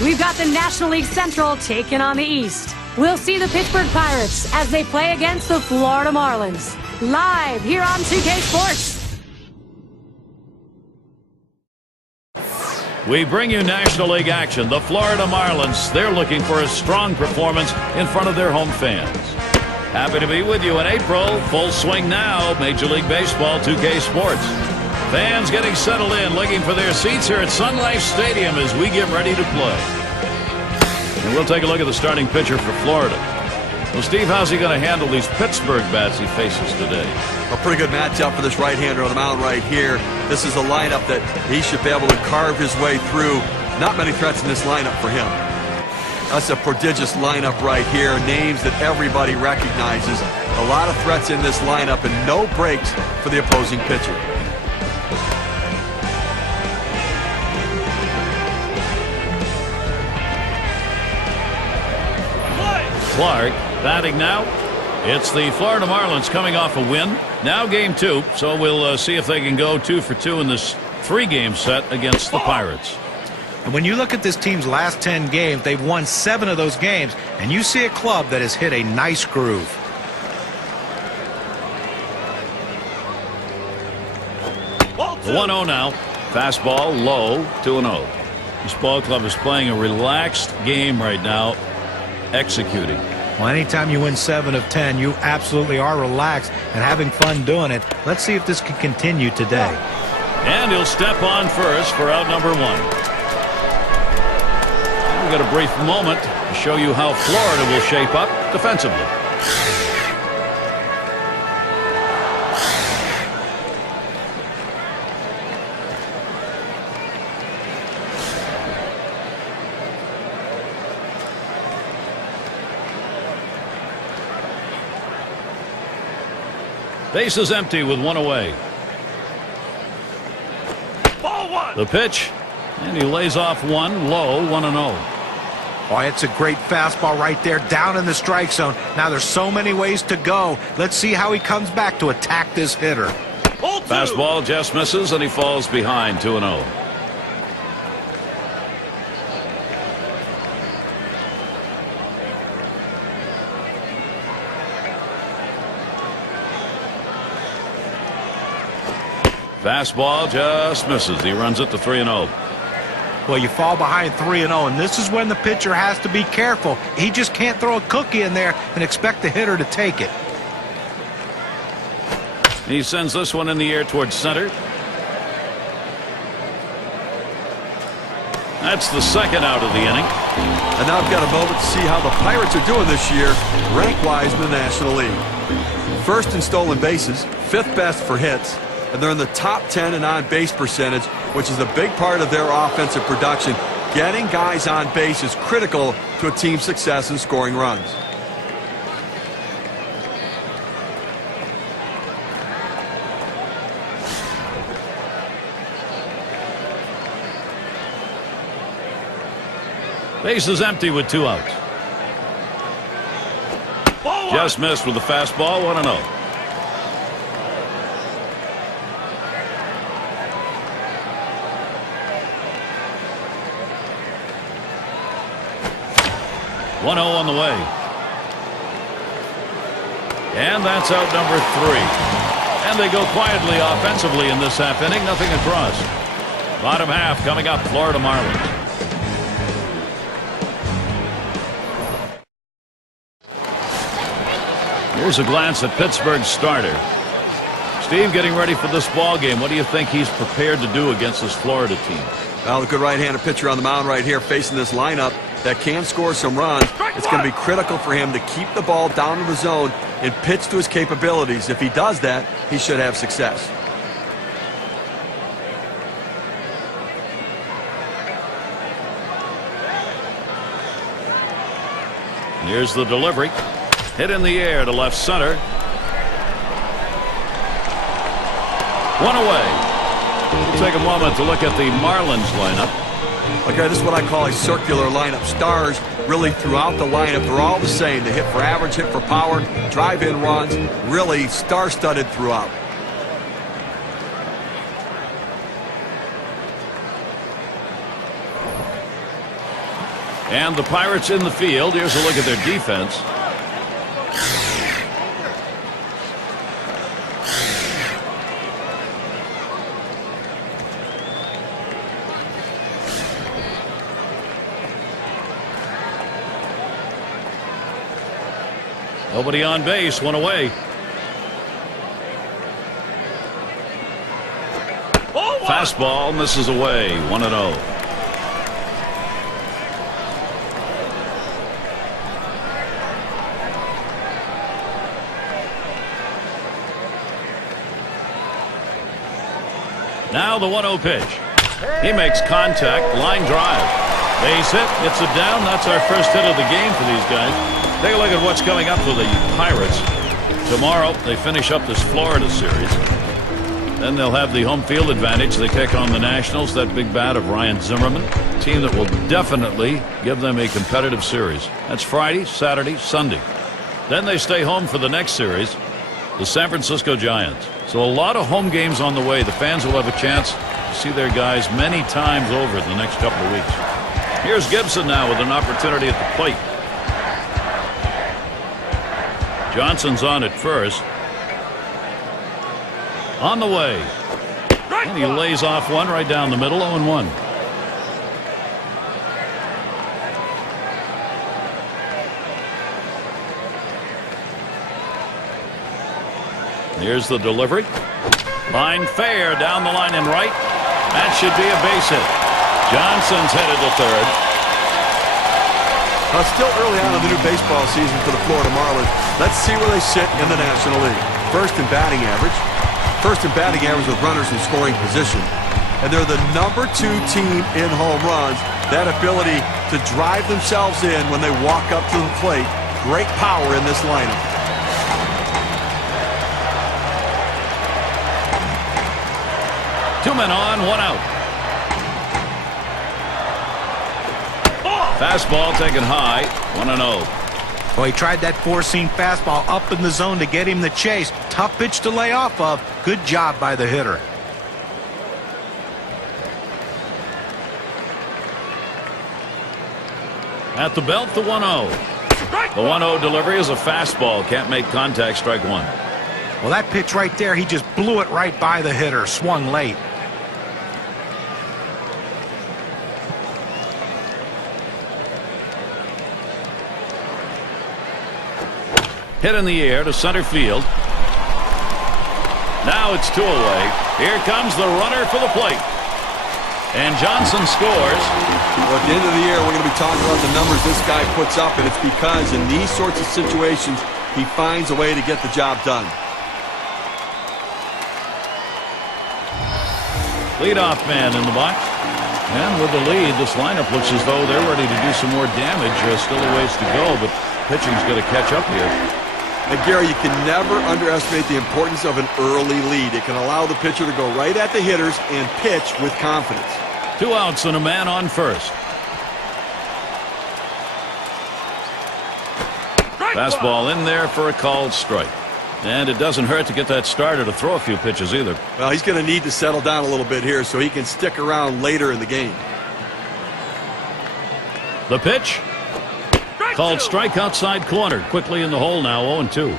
We've got the National League Central taking on the East. We'll see the Pittsburgh Pirates as they play against the Florida Marlins. Live here on 2K Sports. We bring you National League action. The Florida Marlins, they're looking for a strong performance in front of their home fans. Happy to be with you in April. Full swing now. Major League Baseball 2K Sports. Fans getting settled in, looking for their seats here at Sun Life Stadium as we get ready to play. And we'll take a look at the starting pitcher for Florida. Well, Steve, how's he going to handle these Pittsburgh bats he faces today? A pretty good matchup for this right-hander on the mound right here. This is a lineup that he should be able to carve his way through. Not many threats in this lineup for him. That's a prodigious lineup right here. Names that everybody recognizes. A lot of threats in this lineup and no breaks for the opposing pitcher. Clark batting now. It's the Florida Marlins coming off a win. Now game 2, so we'll see if they can go 2 for 2 in this 3-game set against the Pirates. And when you look at this team's last 10 games, they've won 7 of those games, and you see a club that has hit a nice groove. The 1-0 now. Fastball low, 2-0. This ball club is playing a relaxed game right now, executing. Well, anytime you win 7 of 10, you absolutely are relaxed and having fun doing it. Let's see if this can continue today. And he'll step on first for out number 1. We've got a brief moment to show you how Florida will shape up defensively. Base is empty with 1 away. Ball 1. The pitch, and he lays off 1 low, 1-0. Oh, it's a great fastball right there down in the strike zone. Now there's so many ways to go. Let's see how he comes back to attack this hitter. Fastball just misses, and he falls behind 2-0. Fastball just misses. He runs it to 3-0. Well, you fall behind 3-0, and this is when the pitcher has to be careful. He just can't throw a cookie in there and expect the hitter to take it. He sends this one in the air towards center. That's the second out of the inning. And now I've got a moment to see how the Pirates are doing this year, rank-wise in the National League. First in stolen bases, 5th best for hits, and they're in the top 10 in on-base percentage, which is a big part of their offensive production. Getting guys on base is critical to a team's success in scoring runs. Base is empty with 2 outs. Just missed with the fastball, 1-0. On the way. And that's out number 3. And they go quietly offensively in this half inning. Nothing across. Bottom half coming up. Florida Marlins. Here's a glance at Pittsburgh's starter. Steve, getting ready for this ball game. What do you think he's prepared to do against this Florida team? Well, the good right-handed pitcher on the mound right here facing this lineup that can score some runs. It's going to be critical for him to keep the ball down in the zone and pitch to his capabilities. If he does that, he should have success. Here's the delivery. Hit in the air to left center. 1 away. We'll take a moment to look at the Marlins lineup. Okay, this is what I call a circular lineup. Stars really throughout the lineup. They're all the same. They hit for average, hit for power, drive-in runs. Really star-studded throughout. And the Pirates in the field. Here's a look at their defense. Nobody on base, one away. Fastball misses away, 1-0. Now the 1-0 pitch. He makes contact, line drive. Base hit, gets it down. That's our first hit of the game for these guys. Take a look at what's coming up for the Pirates. Tomorrow, they finish up this Florida series. Then they'll have the home field advantage. They take on the Nationals, that big bat of Ryan Zimmerman, a team that will definitely give them a competitive series. That's Friday, Saturday, Sunday. Then they stay home for the next series, the San Francisco Giants. So a lot of home games on the way. The fans will have a chance to see their guys many times over in the next couple of weeks. Here's Gibson now with an opportunity at the plate. Johnson's on at first. On the way. And he lays off one right down the middle, 0-1. Here's the delivery. Line fair down the line and right. That should be a base hit. Johnson's headed to third. Still early on in the new baseball season for the Florida Marlins. Let's see where they sit in the National League. First in batting average. First in batting average with runners in scoring position. And they're the #2 team in home runs. That ability to drive themselves in when they walk up to the plate. Great power in this lineup. Two men on, one out. Fastball taken high, 1-0. Well, he tried that four-seam fastball up in the zone to get him the chase. Tough pitch to lay off of. Good job by the hitter. At the belt, the 1-0. The 1-0 delivery is a fastball. Can't make contact, strike one. Well, that pitch right there, he just blew it right by the hitter. Swung late. Hit in the air to center field. Now it's two away. Here comes the runner for the plate. And Johnson scores. Well, at the end of the year, we're going to be talking about the numbers this guy puts up, and it's because in these sorts of situations, he finds a way to get the job done. Leadoff man in the box. And with the lead, this lineup looks as though they're ready to do some more damage. Still a ways to go, but pitching's going to catch up here. And Gary, you can never underestimate the importance of an early lead. It can allow the pitcher to go right at the hitters and pitch with confidence. 2 outs and a man on first. Fastball in there for a called strike. And it doesn't hurt to get that starter to throw a few pitches either. Well, he's going to need to settle down a little bit here so he can stick around later in the game. The pitch. Called strike outside corner. Quickly in the hole now, 0-2.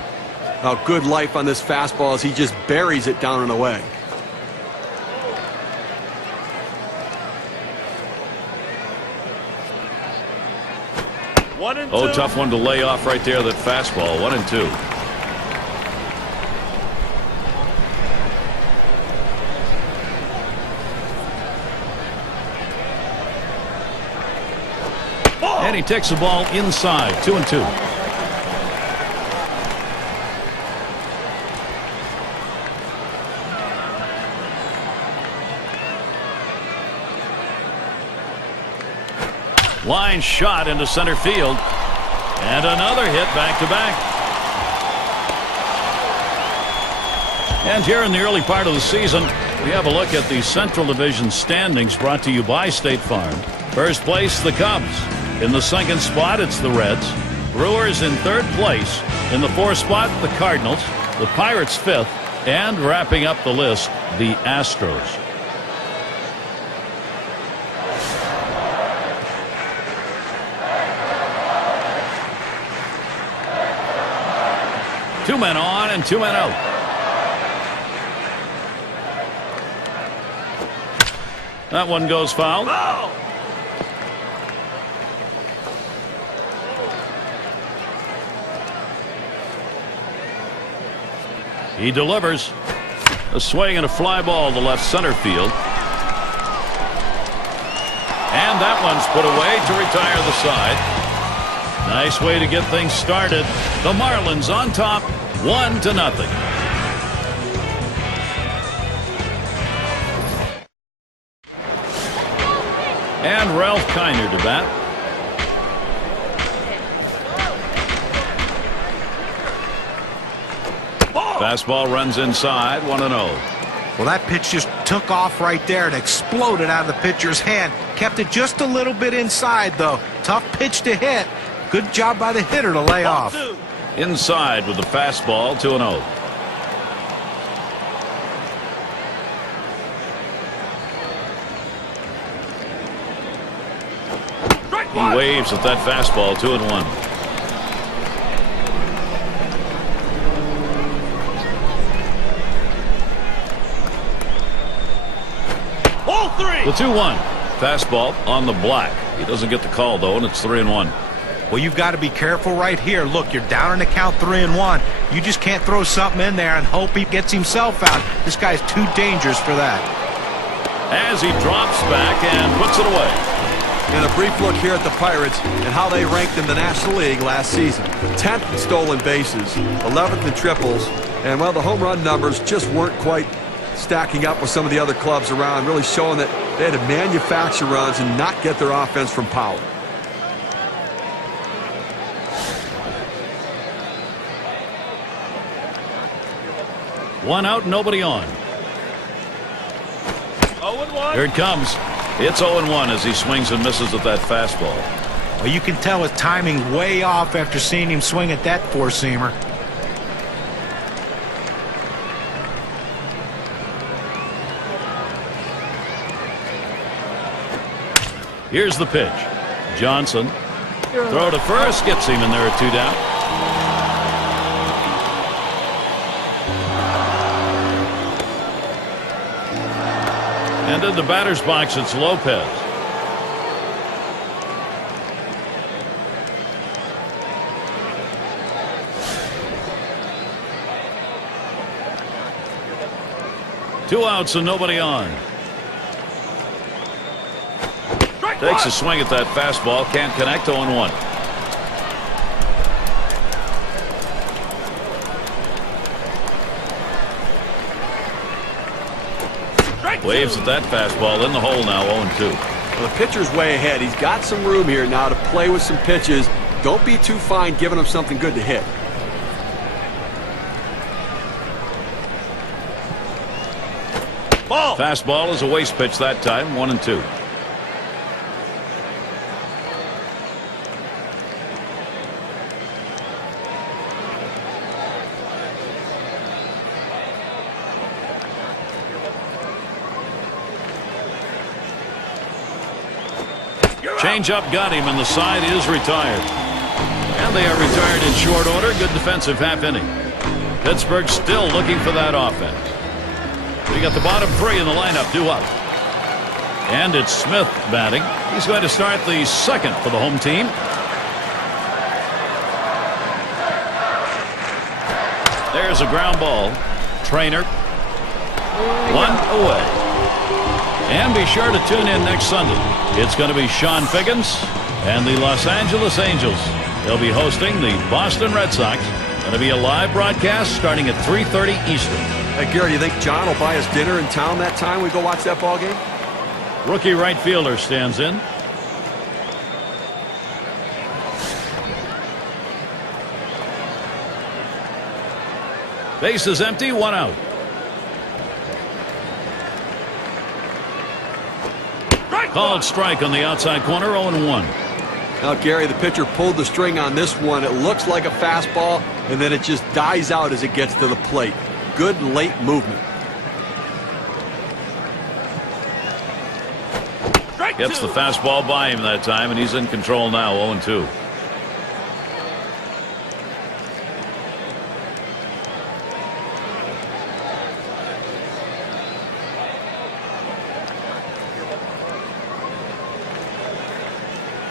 Now, good life on this fastball as he just buries it down and away. Oh, tough one to lay off right there, that fastball. 1-2. And he takes the ball inside. 2-2. Line shot into center field. And another hit back to back. And here in the early part of the season, we have a look at the Central Division standings brought to you by State Farm. First place, the Cubs. In the second spot, it's the Reds. Brewers in third place. In the fourth spot, the Cardinals. The Pirates fifth. And wrapping up the list, the Astros. 2 men on and 2 men out. That one goes foul. He delivers. A swing and a fly ball to left center field. And that one's put away to retire the side. Nice way to get things started. The Marlins on top, 1-0. And Ralph Kiner to bat. Fastball runs inside, 1-0. Well, that pitch just took off right there and exploded out of the pitcher's hand. Kept it just a little bit inside, though. Tough pitch to hit. Good job by the hitter to lay off. Inside with the fastball, 2-0. He waves at that fastball, 2-1. The 2-1. Fastball on the black. He doesn't get the call, though, and it's 3-1. Well, you've got to be careful right here. Look, you're down in the count 3-1. You just can't throw something in there and hope he gets himself out. This guy's too dangerous for that. As he drops back and puts it away. And a brief look here at the Pirates and how they ranked in the National League last season. 10th in stolen bases, 11th in triples, and, well, the home run numbers just weren't quite stacking up with some of the other clubs around, really showing that they had to manufacture runs and not get their offense from power. One out, nobody on. 0-1. Here it comes. It's 0-1 as he swings and misses at that fastball. Well, you can tell his timing way off after seeing him swing at that four-seamer. Here's the pitch. Johnson. Throw to first. Gets him, and there are 2 down. And in the batter's box, it's Lopez. Two outs and nobody on. Takes a swing at that fastball. Can't connect. 0-1. Waves at that fastball in the hole now. 0-2. Well, the pitcher's way ahead. He's got some room here now to play with some pitches. Don't be too fine giving him something good to hit. Ball. Fastball is a waste pitch that time. 1-2. Change-up got him, and the side is retired. And they are retired in short order. Good defensive half inning. Pittsburgh still looking for that offense. We got the bottom 3 in the lineup due up. And it's Smith batting. He's going to start the second for the home team. There's a ground ball. Trainer. 1 away. And be sure to tune in next Sunday. It's going to be Sean Figgins and the Los Angeles Angels. They'll be hosting the Boston Red Sox. Going to be a live broadcast starting at 3:30 Eastern. Hey, Gary, you think John will buy us dinner in town that time we go watch that ball game? Rookie right fielder stands in. Base is empty. 1 out. Called strike on the outside corner. 0-1. Now, Gary, the pitcher pulled the string on this one. It looks like a fastball, and then it just dies out as it gets to the plate. Good late movement. Gets the fastball by him that time, and he's in control now. 0-2.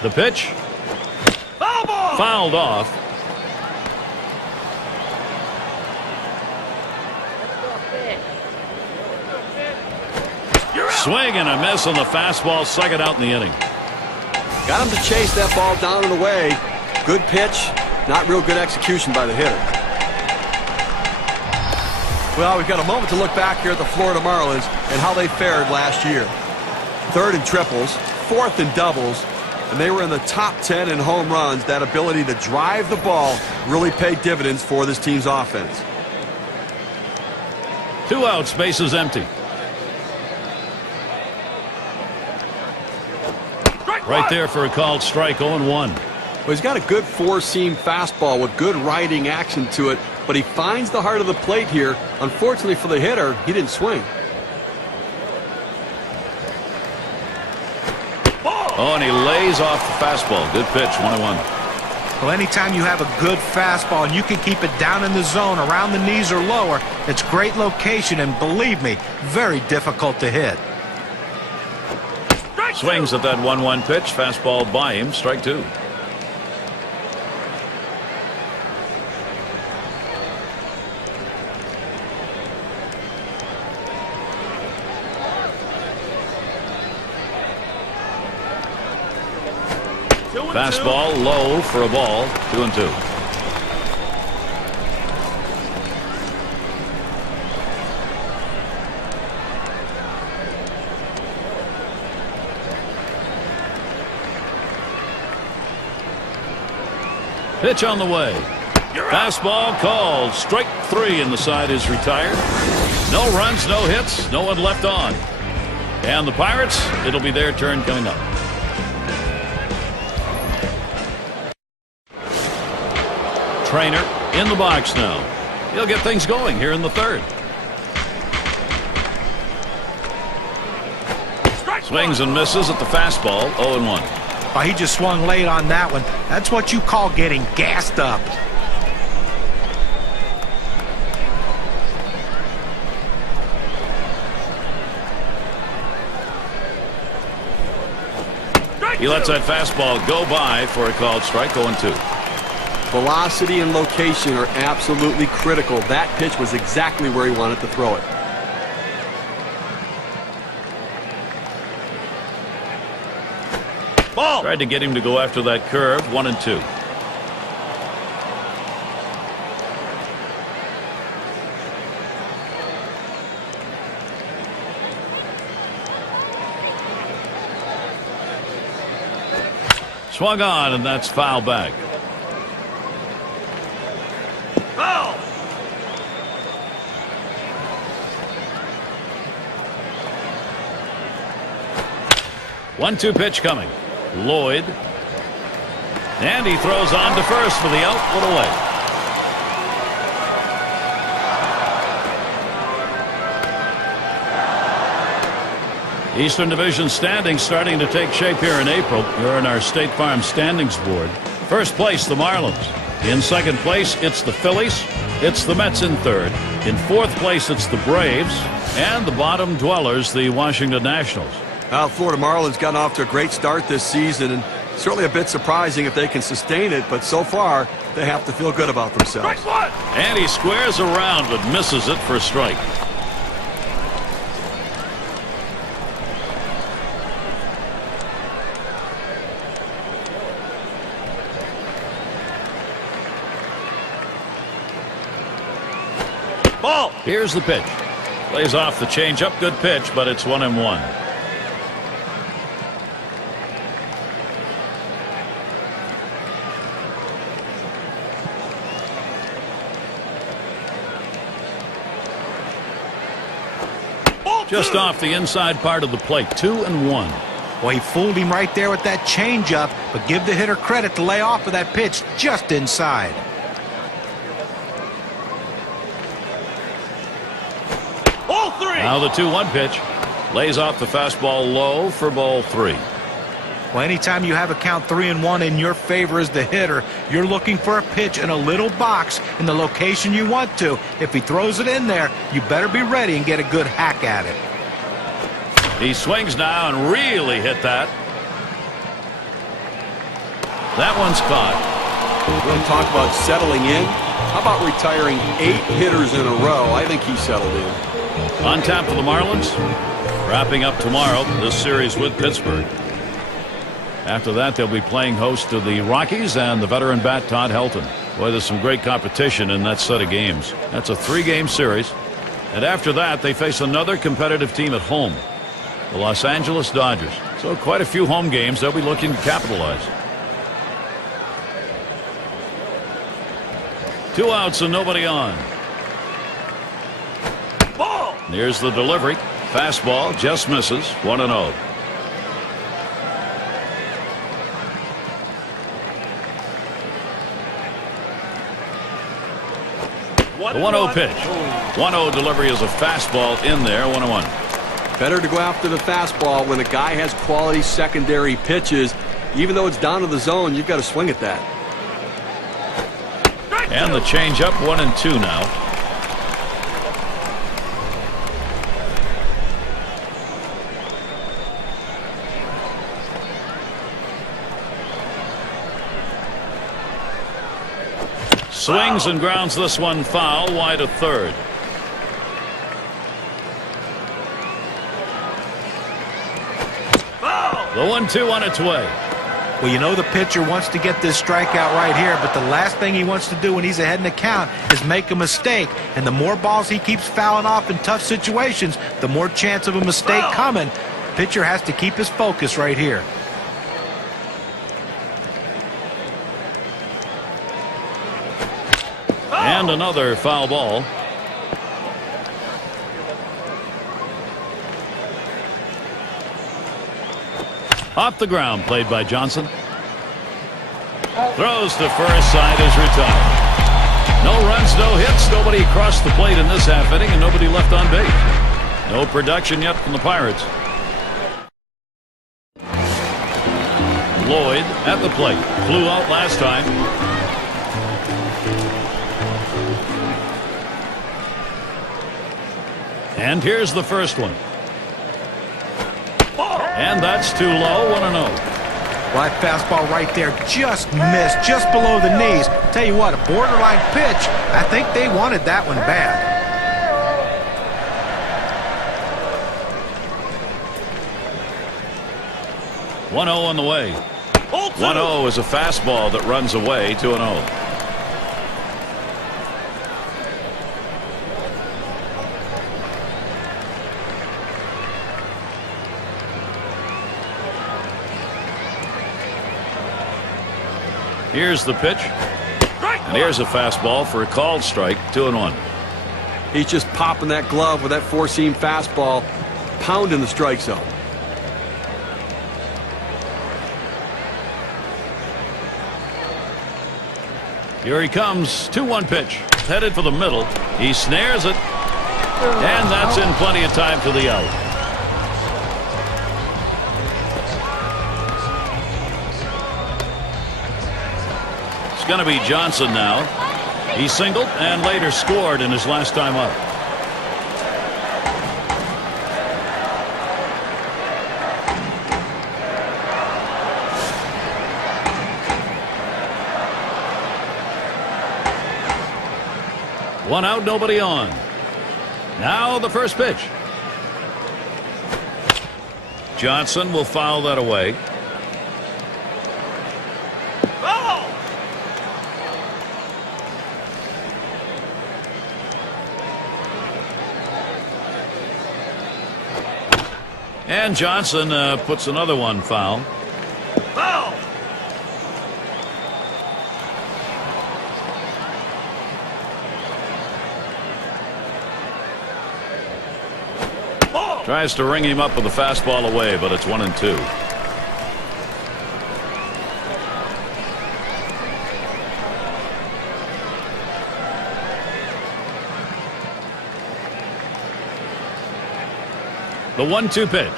The pitch. Fouled off. Swing and a miss on the fastball, second out in the inning. Got him to chase that ball down and away. Good pitch, not real good execution by the hitter. Well, we've got a moment to look back here at the Florida Marlins and how they fared last year. Third in triples, fourth in doubles, and they were in the top 10 in home runs. That ability to drive the ball really paid dividends for this team's offense. 2 outs, bases empty. Right there for a called strike, 0-1. Well, he's got a good four-seam fastball with good riding action to it, but he finds the heart of the plate here. Unfortunately for the hitter, he didn't swing. Oh, and he lays off the fastball. Good pitch, 1-1. Well, anytime you have a good fastball and you can keep it down in the zone around the knees or lower, it's great location, and believe me, very difficult to hit. Swings at that 1-1 pitch. Fastball by him. Strike 2. Fastball low for a ball. 2-2. Pitch on the way. Fastball called. Strike 3, and the side is retired. No runs, no hits, no one left on. And the Pirates, it'll be their turn coming up. Trainer in the box now. He'll get things going here in the third. Swings and misses at the fastball. 0-1. Oh, he just swung late on that one. That's what you call getting gassed up. He lets that fastball go by for a called strike. 0-2. Velocity and location are absolutely critical. That pitch was exactly where he wanted to throw it. Ball. Tried to get him to go after that curve. 1-2. Swung on, and that's foul back. Foul. 1-2 pitch coming. Lloyd. And he throws on to first for the out. Put away. Eastern Division standings starting to take shape here in April. You're in our State Farm standings board. First place, the Marlins. In second place, it's the Phillies. It's the Mets in third. In fourth place, it's the Braves. And the bottom dwellers, the Washington Nationals. Now, Florida Marlins gotten off to a great start this season, and certainly a bit surprising if they can sustain it, but so far they have to feel good about themselves. And he squares around but misses it for a strike. Ball. Here's the pitch. Plays off the changeup. Good pitch, but it's 1-1. Just off the inside part of the plate. 2-1. Well, he fooled him right there with that changeup, but give the hitter credit to lay off of that pitch just inside. Ball 3. Now the 2-1 pitch. Lays off the fastball low for ball 3. Well, anytime you have a count 3-1 in your favor as the hitter, you're looking for a pitch in a little box in the location you want to. If he throws it in there, you better be ready and get a good hack at it. He swings now and really hit that. That one's caught. We're going to talk about settling in. How about retiring 8 hitters in a row? I think he settled in. On tap for the Marlins. Wrapping up tomorrow this series with Pittsburgh. After that, they'll be playing host to the Rockies and the veteran bat Todd Helton. Boy, there's some great competition in that set of games. That's a 3-game series. And after that, they face another competitive team at home, the Los Angeles Dodgers. So quite a few home games they'll be looking to capitalize. 2 outs and nobody on. Ball. Here's the delivery. Fastball just misses. 1-0. The 1-0 pitch. 1-0 delivery is a fastball in there. 1-1. Better to go after the fastball when a guy has quality secondary pitches. Even though it's down to the zone, you've got to swing at that. And the changeup. 1-2 now. Swings and grounds this one foul wide of third. The 1-2 on its way. Well, you know the pitcher wants to get this strikeout right here, but the last thing he wants to do when he's ahead in the count is make a mistake. And the more balls he keeps fouling off in tough situations, the more chance of a mistake coming. Pitcher has to keep his focus right here. And another foul ball. Off the ground, played by Johnson. Throws to first, side is retired. No runs, no hits, nobody across the plate in this half inning, and nobody left on base. No production yet from the Pirates. Lloyd at the plate. Flew out last time. And here's the first one. And that's too low. 1-0. Well, that fastball right there just missed, just below the knees. Tell you what, a borderline pitch. I think they wanted that one bad. .0 on the way. 1-0 is a fastball that runs away. 2-0. Here's the pitch. And here's a fastball for a called strike. 2-1. He's just popping that glove with that four-seam fastball, pounding the strike zone. Here he comes. 2-1 pitch. Headed for the middle. He snares it. And that's in plenty of time to the out. It's going to be Johnson now. He singled and later scored in his last time up. One out, nobody on. Now the first pitch. Johnson will foul that away. And Johnson puts another one foul. Foul. Tries to ring him up with a fastball away, but it's 1-2. The 1-2 pitch.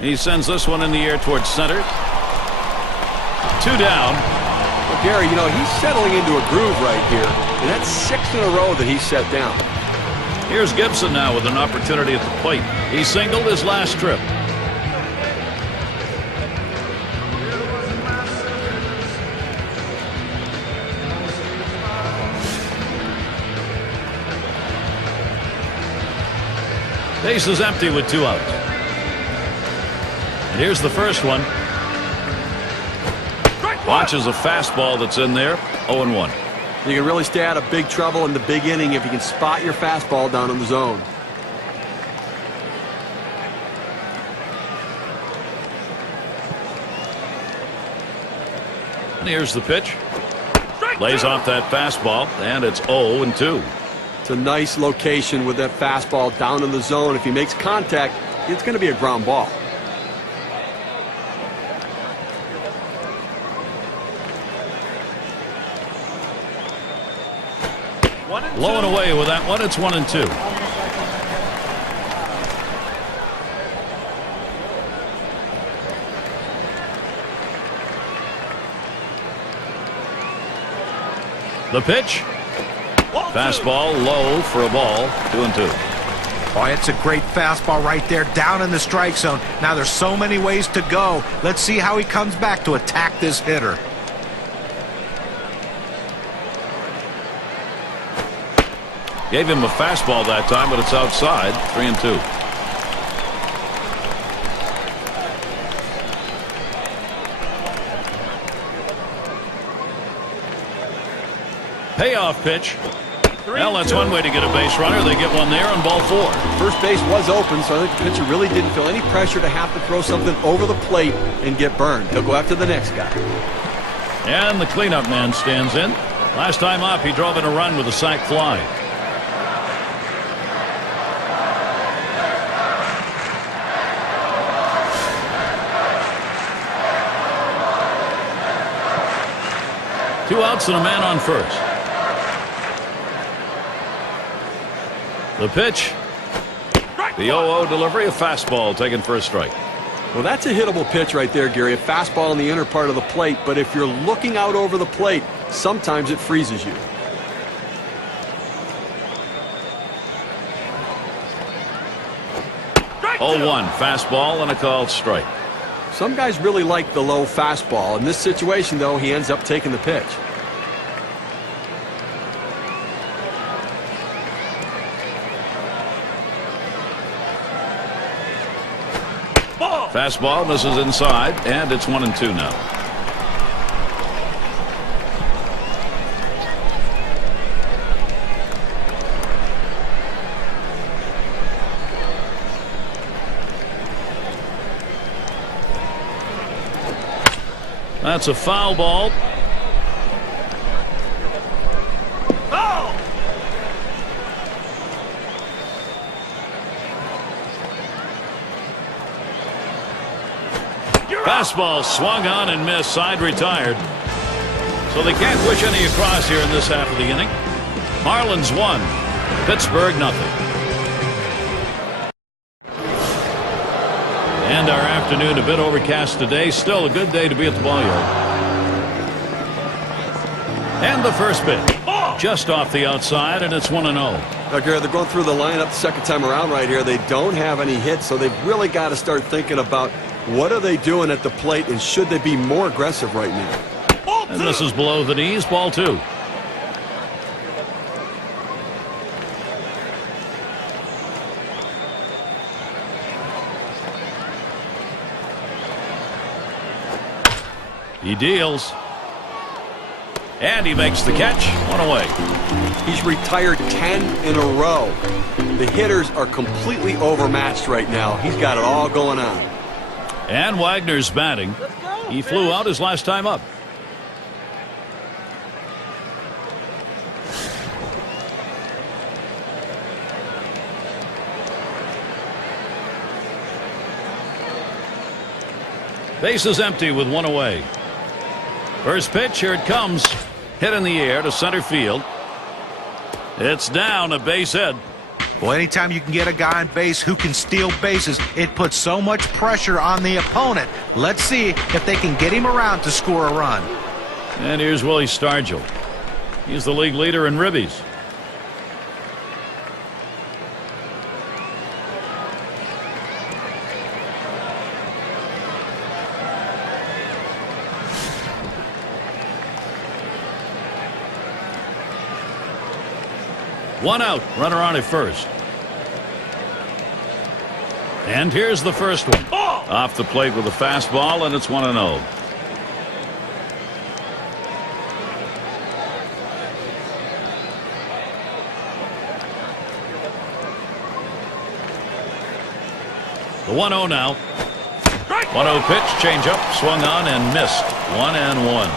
He sends this one in the air towards center. 2 down. Well, Gary, you know, he's settling into a groove right here, and that's 6 in a row that he's set down. Here's Gibson now with an opportunity at the plate. He singled his last trip. Base is empty with 2 outs. And here's the first one. Watches a fastball that's in there. 0-1. You can really stay out of big trouble in the big inning if you can spot your fastball down in the zone. And here's the pitch. Lays off that fastball, and it's 0-2. It's a nice location with that fastball down in the zone. If he makes contact, it's going to be a ground ball. Blowing away with that one. It's 1-2. The pitch. Fastball low for a ball. 2-2. Oh, it's a great fastball right there down in the strike zone. Now there's so many ways to go. Let's see how he comes back to attack this hitter. Gave him a fastball that time, but it's outside. 3-2. Payoff pitch. Well, that's one way to get a base runner. They get one there on ball 4. First base was open, so I think the pitcher really didn't feel any pressure to have to throw something over the plate and get burned. He'll go after the next guy. And the cleanup man stands in. Last time up, he drove in a run with a sac fly. Two outs and a man on first. The pitch. The 0-0 delivery, a fastball taken for a strike. Well, that's a hittable pitch right there, Gary. A fastball in the inner part of the plate, but if you're looking out over the plate, sometimes it freezes you. Oh, 1 fastball and a called strike. Some guys really like the low fastball. In this situation, though, he ends up taking the pitch. Fastball misses inside, and it's 1-2 now. That's a foul ball. Fastball swung on and missed. Side retired. So they can't push any across here in this half of the inning. Marlins 1, Pittsburgh nothing. And our afternoon a bit overcast today. Still a good day to be at the ball yard. And the first pitch. Just off the outside, and it's 1-0. Now, Gary, they're going through the lineup the second time around right here. They don't have any hits, so they've really got to start thinking about what are they doing at the plate, and should they be more aggressive right now? And this is below the knees, ball 2. He deals. And he makes the catch. 1 away. He's retired 10 in a row. The hitters are completely overmatched right now. He's got it all going on. And Wagner's batting. He flew out his last time up. Base is empty with 1 away. First pitch, here it comes. Hit in the air to center field. It's down, a base hit. Well, anytime you can get a guy on base who can steal bases, it puts so much pressure on the opponent. Let's see if they can get him around to score a run. And here's Willie Stargell. He's the league leader in ribbies. One out, runner on at first. And here's the first one. Off the plate with a fastball, and it's 1-0. The 1-0 now. 1-0 pitch, changeup, swung on and missed. 1-1.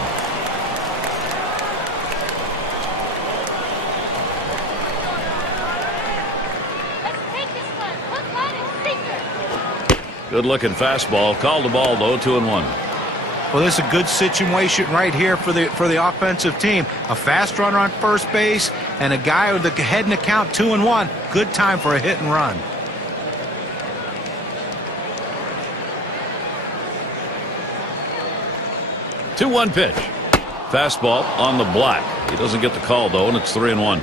Good looking fastball. Called the ball though. 2-1. Well, this is a good situation right here for the offensive team. A fast runner on first base and a guy with the head in the count. 2-1. Good time for a hit and run. 2-1 pitch. Fastball on the block. He doesn't get the call though, and it's 3-1.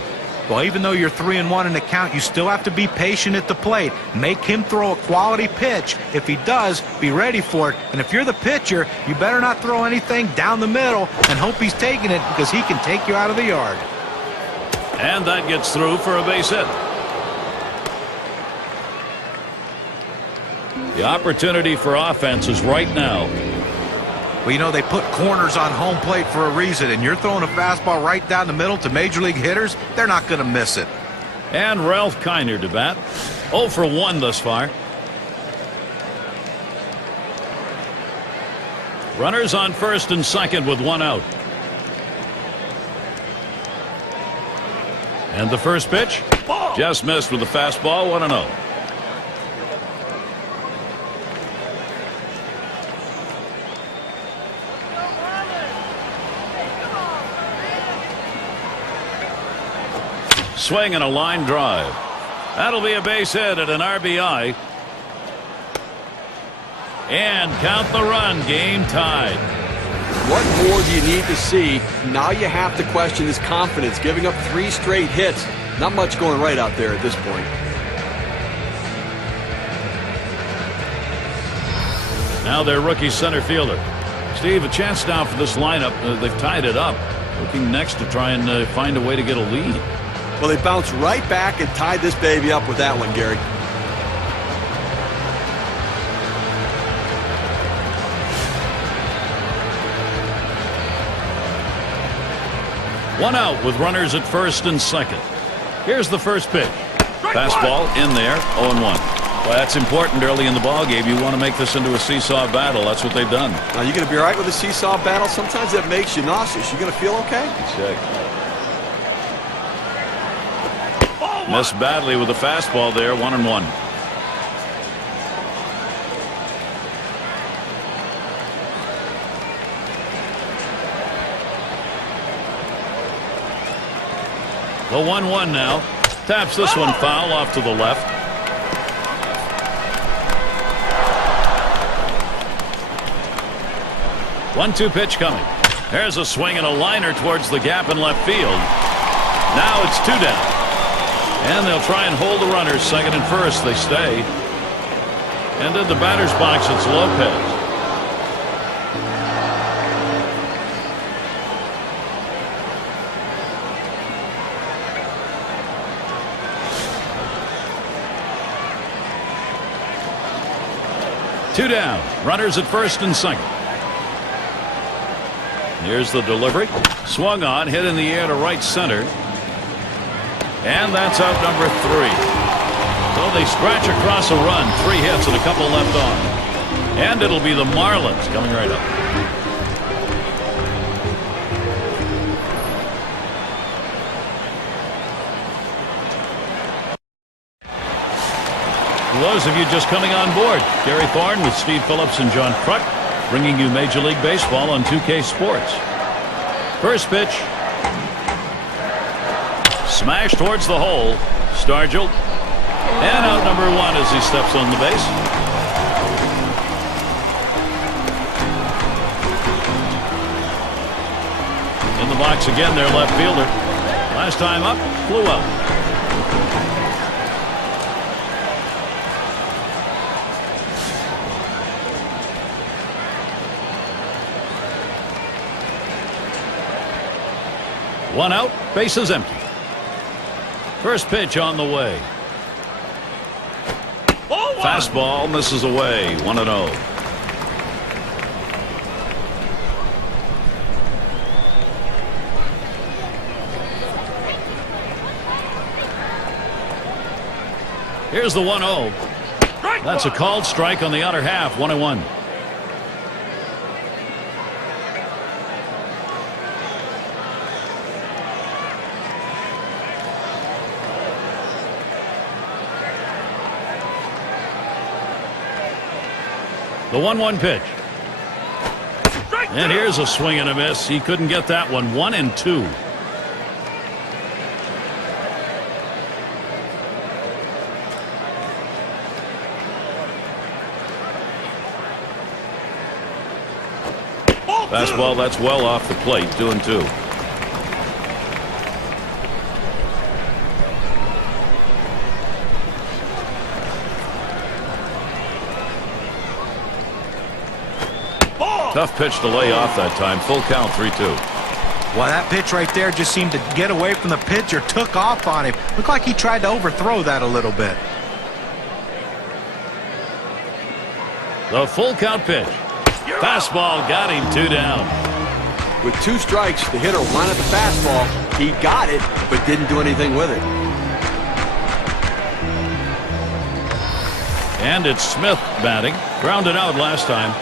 Well, even though you're 3-1 in the count, you still have to be patient at the plate. Make him throw a quality pitch. If he does, be ready for it. And if you're the pitcher, you better not throw anything down the middle and hope he's taking it, because he can take you out of the yard. And that gets through for a base hit. The opportunity for offense is right now. Well, you know, they put corners on home plate for a reason, and you're throwing a fastball right down the middle to major league hitters, they're not going to miss it. And Ralph Kiner to bat. 0 for 1 thus far. Runners on first and second with 1 out. And the first pitch just missed with the fastball. 1-0. Swing and a line drive. That'll be a base hit and an RBI. And count the run. Game tied. What more do you need to see? Now you have to question his confidence. Giving up 3 straight hits. Not much going right out there at this point. Now their rookie center fielder. Steve, a chance now for this lineup. They've tied it up. Looking next to try and find a way to get a lead. Well, they bounced right back and tied this baby up with that one, Gary. One out with runners at first and second. Here's the first pitch. Fastball in there. 0-1. Well, that's important early in the ballgame. You want to make this into a seesaw battle. That's what they've done. Now, you going to be all right with a seesaw battle? Sometimes that makes you nauseous. You going to feel okay? Check. Missed badly with the fastball there. 1-1. The 1-1 now. Taps this one foul off to the left. One-two pitch coming. There's a swing and a liner towards the gap in left field. Now it's 2 down. And they'll try and hold the runners second and first. They stay. And in the batter's box, it's Lopez. Two down. Runners at first and second. Here's the delivery. Swung on, hit in the air to right center. And that's out number 3. So they scratch across a run. 3 hits and a couple left on. And it'll be the Marlins coming right up. For those of you just coming on board, Gary Thorne with Steve Phillips and John Kruk, bringing you Major League Baseball on 2K Sports. First pitch. Smash towards the hole. Stargell. And out number 1 as he steps on the base. In the box again, their left fielder. Last time up, flew out. One out, bases empty. First pitch on the way. Fastball misses away. 1-0. Here's the 1-0. That's a called strike on the outer half. 1-1. The 1-1 pitch. And here's a swing and a miss. He couldn't get that one. 1-2. Fastball that's well off the plate. 2-2. Tough pitch to lay off that time. Full count. 3-2. Well, that pitch right there just seemed to get away from the pitcher. Took off on him. Looked like he tried to overthrow that a little bit. The full count pitch. Fastball got him. 2 down. With 2 strikes, the hitter wanted the fastball. He got it, but didn't do anything with it. And it's Smith batting. Grounded out last time.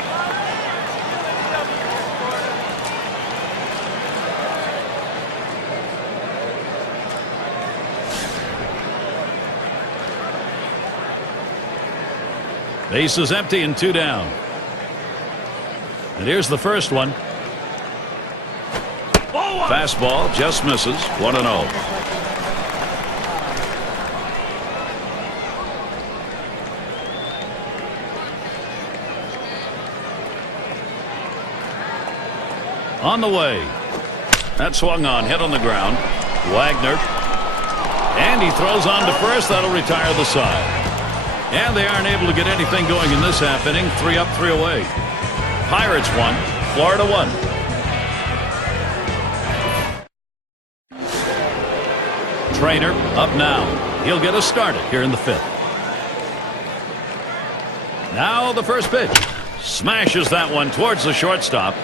Base is empty and 2 down. And here's the first one. Fastball just misses. 1-0. On the way. That swung on, hit on the ground. Wagner. And he throws on to first. That'll retire the side. And they aren't able to get anything going in this half inning. 3 up, 3 away. Pirates 1, Florida 1. Trainer up now. He'll get us started here in the 5th. Now the first pitch. Smashes that one towards the shortstop.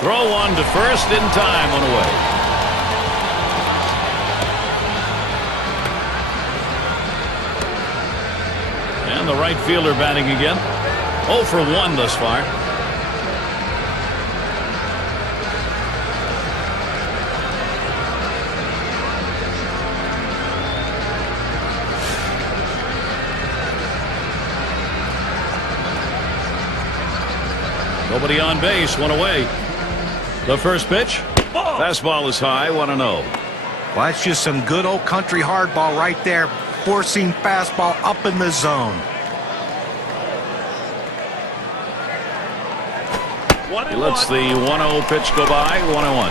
Throw one to first in time. 1 away. And the right fielder batting again. 0 for 1 thus far. Nobody on base. 1 away. The first pitch. Fastball is high. 1-0. Well, that's just some good old country hardball right there. Forcing fastball up in the zone. He lets the 1-0 pitch go by. 1-1.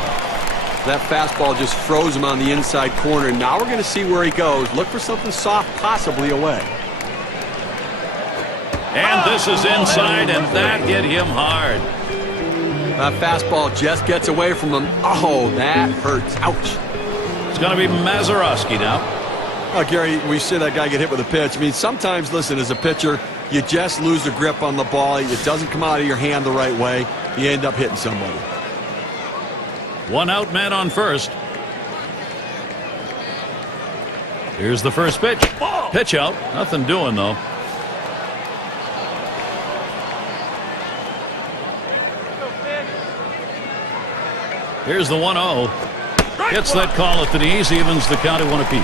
That fastball just froze him on the inside corner. Now we're going to see where he goes. Look for something soft, possibly away. And this is inside, and that hit him hard. That fastball just gets away from him. Oh, that hurts. Ouch. It's going to be Mazeroski now. Oh, Gary, we see that guy get hit with a pitch. I mean, sometimes, listen, as a pitcher, you just lose the grip on the ball. It doesn't come out of your hand the right way. You end up hitting somebody. 1 out, man on first. Here's the first pitch. Pitch out. Nothing doing, though. Here's the 1-0. Gets that call at the knees, evens the count at 1 apiece.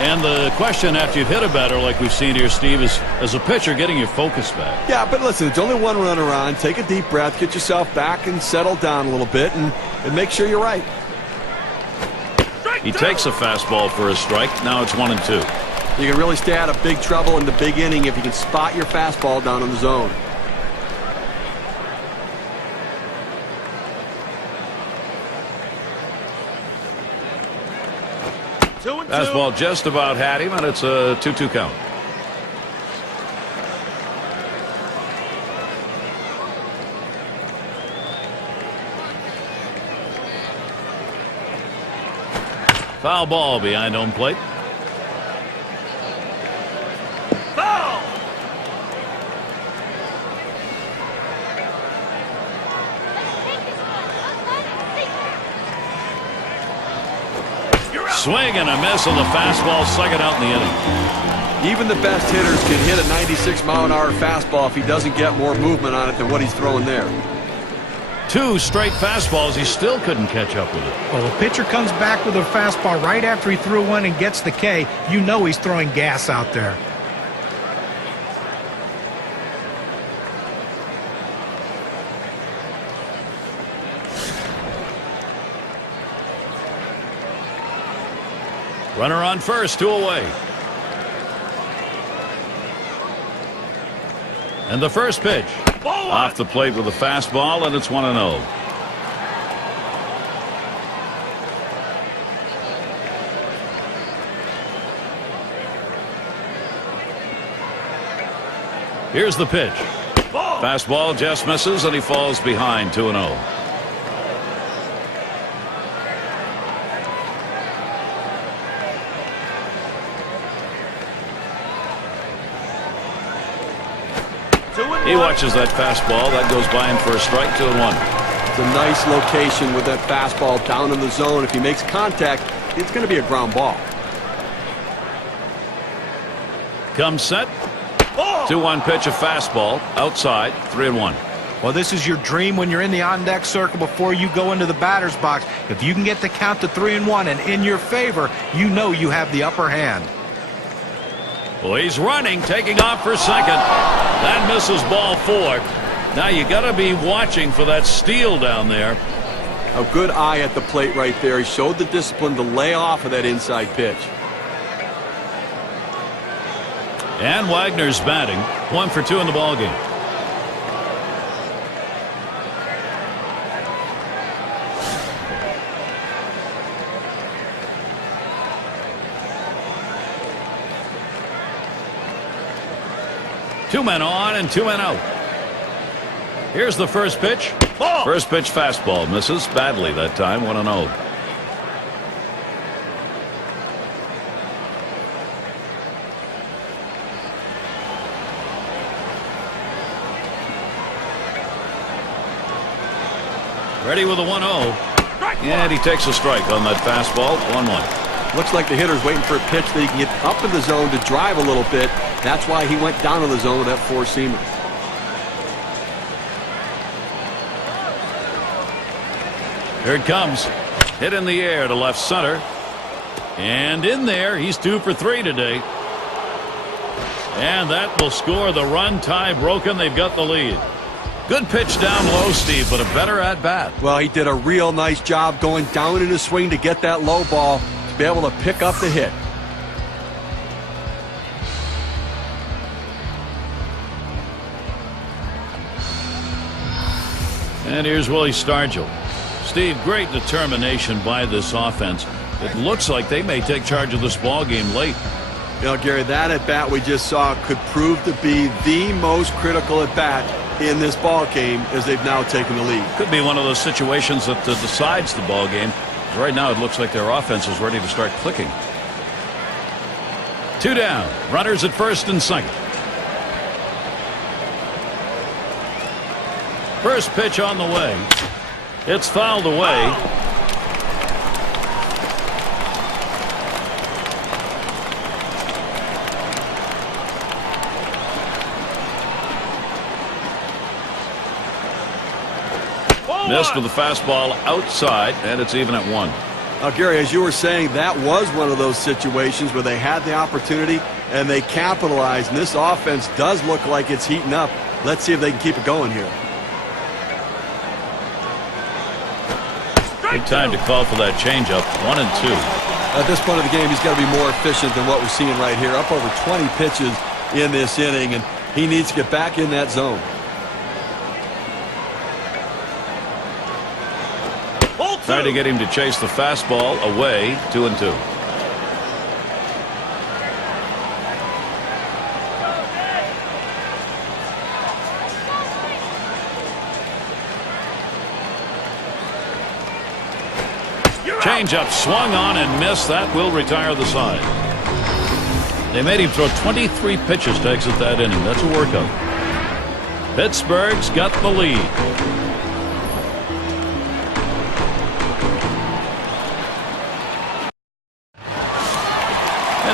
And the question after you've hit a batter like we've seen here, Steve, is as a pitcher getting your focus back. Yeah, but listen, it's only 1 runner on. Take a deep breath, get yourself back and settle down a little bit and make sure you're right. He takes a fastball for a strike. Now it's 1-2. You can really stay out of big trouble in the big inning if you can spot your fastball down in the zone. Fastball just about had him, and it's a 2-2 count. Foul ball behind home plate. Swing and a miss on the fastball, second out in the inning. Even the best hitters can hit a 96-mile-an-hour fastball if he doesn't get more movement on it than what he's throwing there. 2 straight fastballs, he still couldn't catch up with it. Well, the pitcher comes back with a fastball right after he threw one and gets the K. You know he's throwing gas out there. Runner on first, 2 away. And the first pitch. Off the plate with a fastball, and it's 1-0. Here's the pitch. Fastball just misses, and he falls behind 2-0. He watches that fastball. That goes by him for a strike, 2-1. It's a nice location with that fastball down in the zone. If he makes contact, it's going to be a ground ball. Comes set. 2-1 pitch, a fastball. Outside, 3-1. Well, this is your dream when you're in the on-deck circle before you go into the batter's box. If you can get the count to 3-1 and in your favor, you know you have the upper hand. Well, he's running, taking off for second. That misses ball 4. Now you got to be watching for that steal down there. A good eye at the plate right there. He showed the discipline to lay off of that inside pitch. And Wagner's batting. 1 for 2 in the ballgame. Two men on and 2 men out. Here's the first pitch. First pitch fastball misses badly that time. 1-0. Ready with a 1-0. And he takes a strike on that fastball. 1-1. Looks like the hitter's waiting for a pitch that he can get up in the zone to drive a little bit. That's why he went down in the zone with that 4-seamer. Here it comes. Hit in the air to left center. And in there, he's 2 for 3 today. And that will score the run. Tie broken. They've got the lead. Good pitch down low, Steve, but a better at bat. Well, he did a real nice job going down in his swing to get that low ball to be able to pick up the hit. And here's Willie Stargell. Steve, great determination by this offense. It looks like they may take charge of this ball game late. You know, Gary, that at bat we just saw could prove to be the most critical at bat in this ball game as they've now taken the lead. Could be one of those situations that decides the ball game. Right now it looks like their offense is ready to start clicking. 2 down. Runners at first and second. First pitch on the way. It's fouled away. Missed with the fastball outside, and it's even at 1. Now, Gary, as you were saying, that was one of those situations where they had the opportunity and they capitalized. And this offense does look like it's heating up. Let's see if they can keep it going here. Good time to call for that changeup. 1 and 2. At this point of the game, he's got to be more efficient than what we're seeing right here. Up over 20 pitches in this inning, and he needs to get back in that zone. Trying to get him to chase the fastball away. 2 and 2. Changeup swung on and missed. That will retire the side. They made him throw 23 pitches to exit that inning. That's a workout. Pittsburgh's got the lead.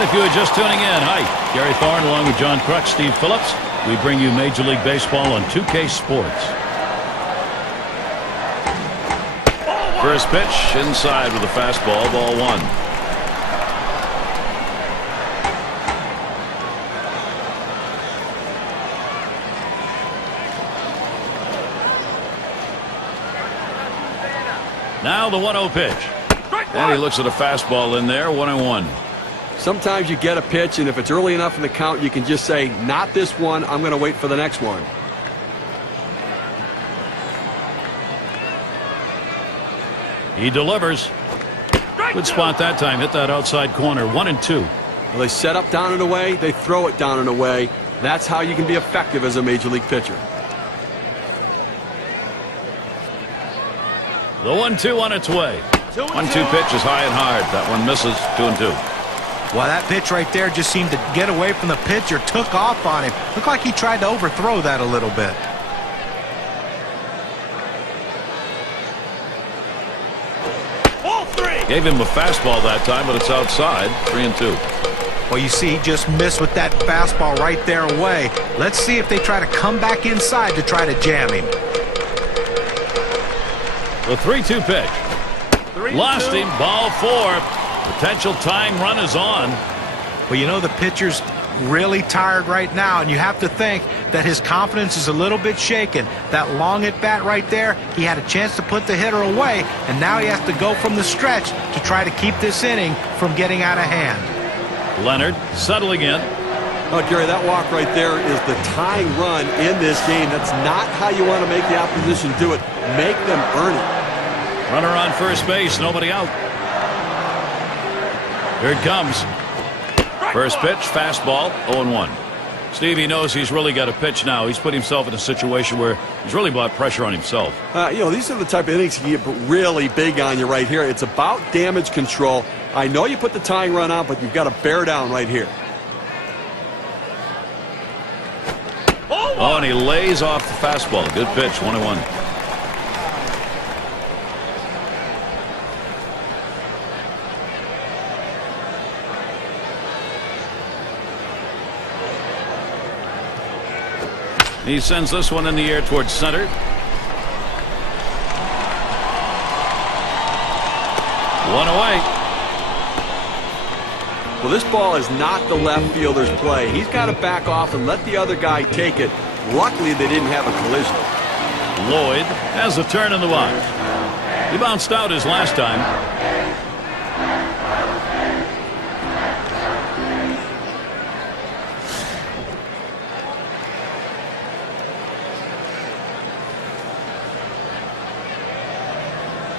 if you are just tuning in, hi, Gary Thorne along with John Crutch, Steve Phillips. We bring you Major League Baseball on 2K Sports. First pitch inside with a fastball, ball one. Now the 1-0 pitch. And he looks at a fastball in there, 1-1. Sometimes you get a pitch, and if it's early enough in the count, you can just say, not this one, I'm going to wait for the next one. He delivers. Good spot that time. Hit that outside corner. 1-2. Well, they set up down and away. They throw it down and away. That's how you can be effective as a major league pitcher. The 1-2 on its way. 1-2 pitch is high and hard. That one misses. 2-2. Well, that pitch right there just seemed to get away from the pitcher, took off on him. Looked like he tried to overthrow that a little bit. Gave him a fastball that time, but it's outside. 3-2. Well, you see, he just missed with that fastball right there away. Let's see if they try to come back inside to try to jam him. The 3-2 pitch. Lost him. Ball 4. Potential tying run is on. Well, you know, the pitcher's really tired right now, and you have to think that his confidence is a little bit shaken. That long at bat right there, he had a chance to put the hitter away, and now he has to go from the stretch to try to keep this inning from getting out of hand. Leonard settling in. Oh, Gary, that walk right there is the tying run in this game. That's not how you want to make the opposition do it. Make them earn it. Runner on first base, nobody out. Here it comes. First pitch, fastball, 0-1. Stevie knows he's really got a pitch now. He's put himself in a situation where he's really brought pressure on himself. You know, these are the type of innings you get really big on you right here. It's about damage control. I know you put the tying run on, but you've got to bear down right here. Oh, and he lays off the fastball. Good pitch, 1-1. He sends this one in the air towards center. One away. Well, this ball is not the left fielder's play. He's got to back off and let the other guy take it. Luckily, they didn't have a collision. Lloyd has a turn in the box. He bounced out his last time.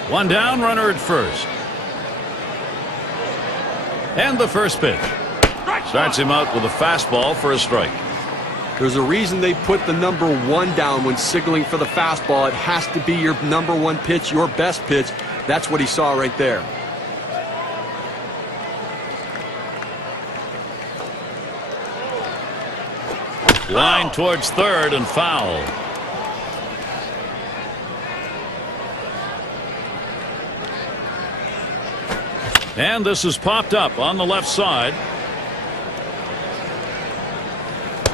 One down, runner at first. And the first pitch. Starts him out with a fastball for a strike. There's a reason they put the number 1 down when signaling for the fastball. It has to be your number 1 pitch, your best pitch. That's what he saw right there. Line towards third and foul. And this is popped up on the left side.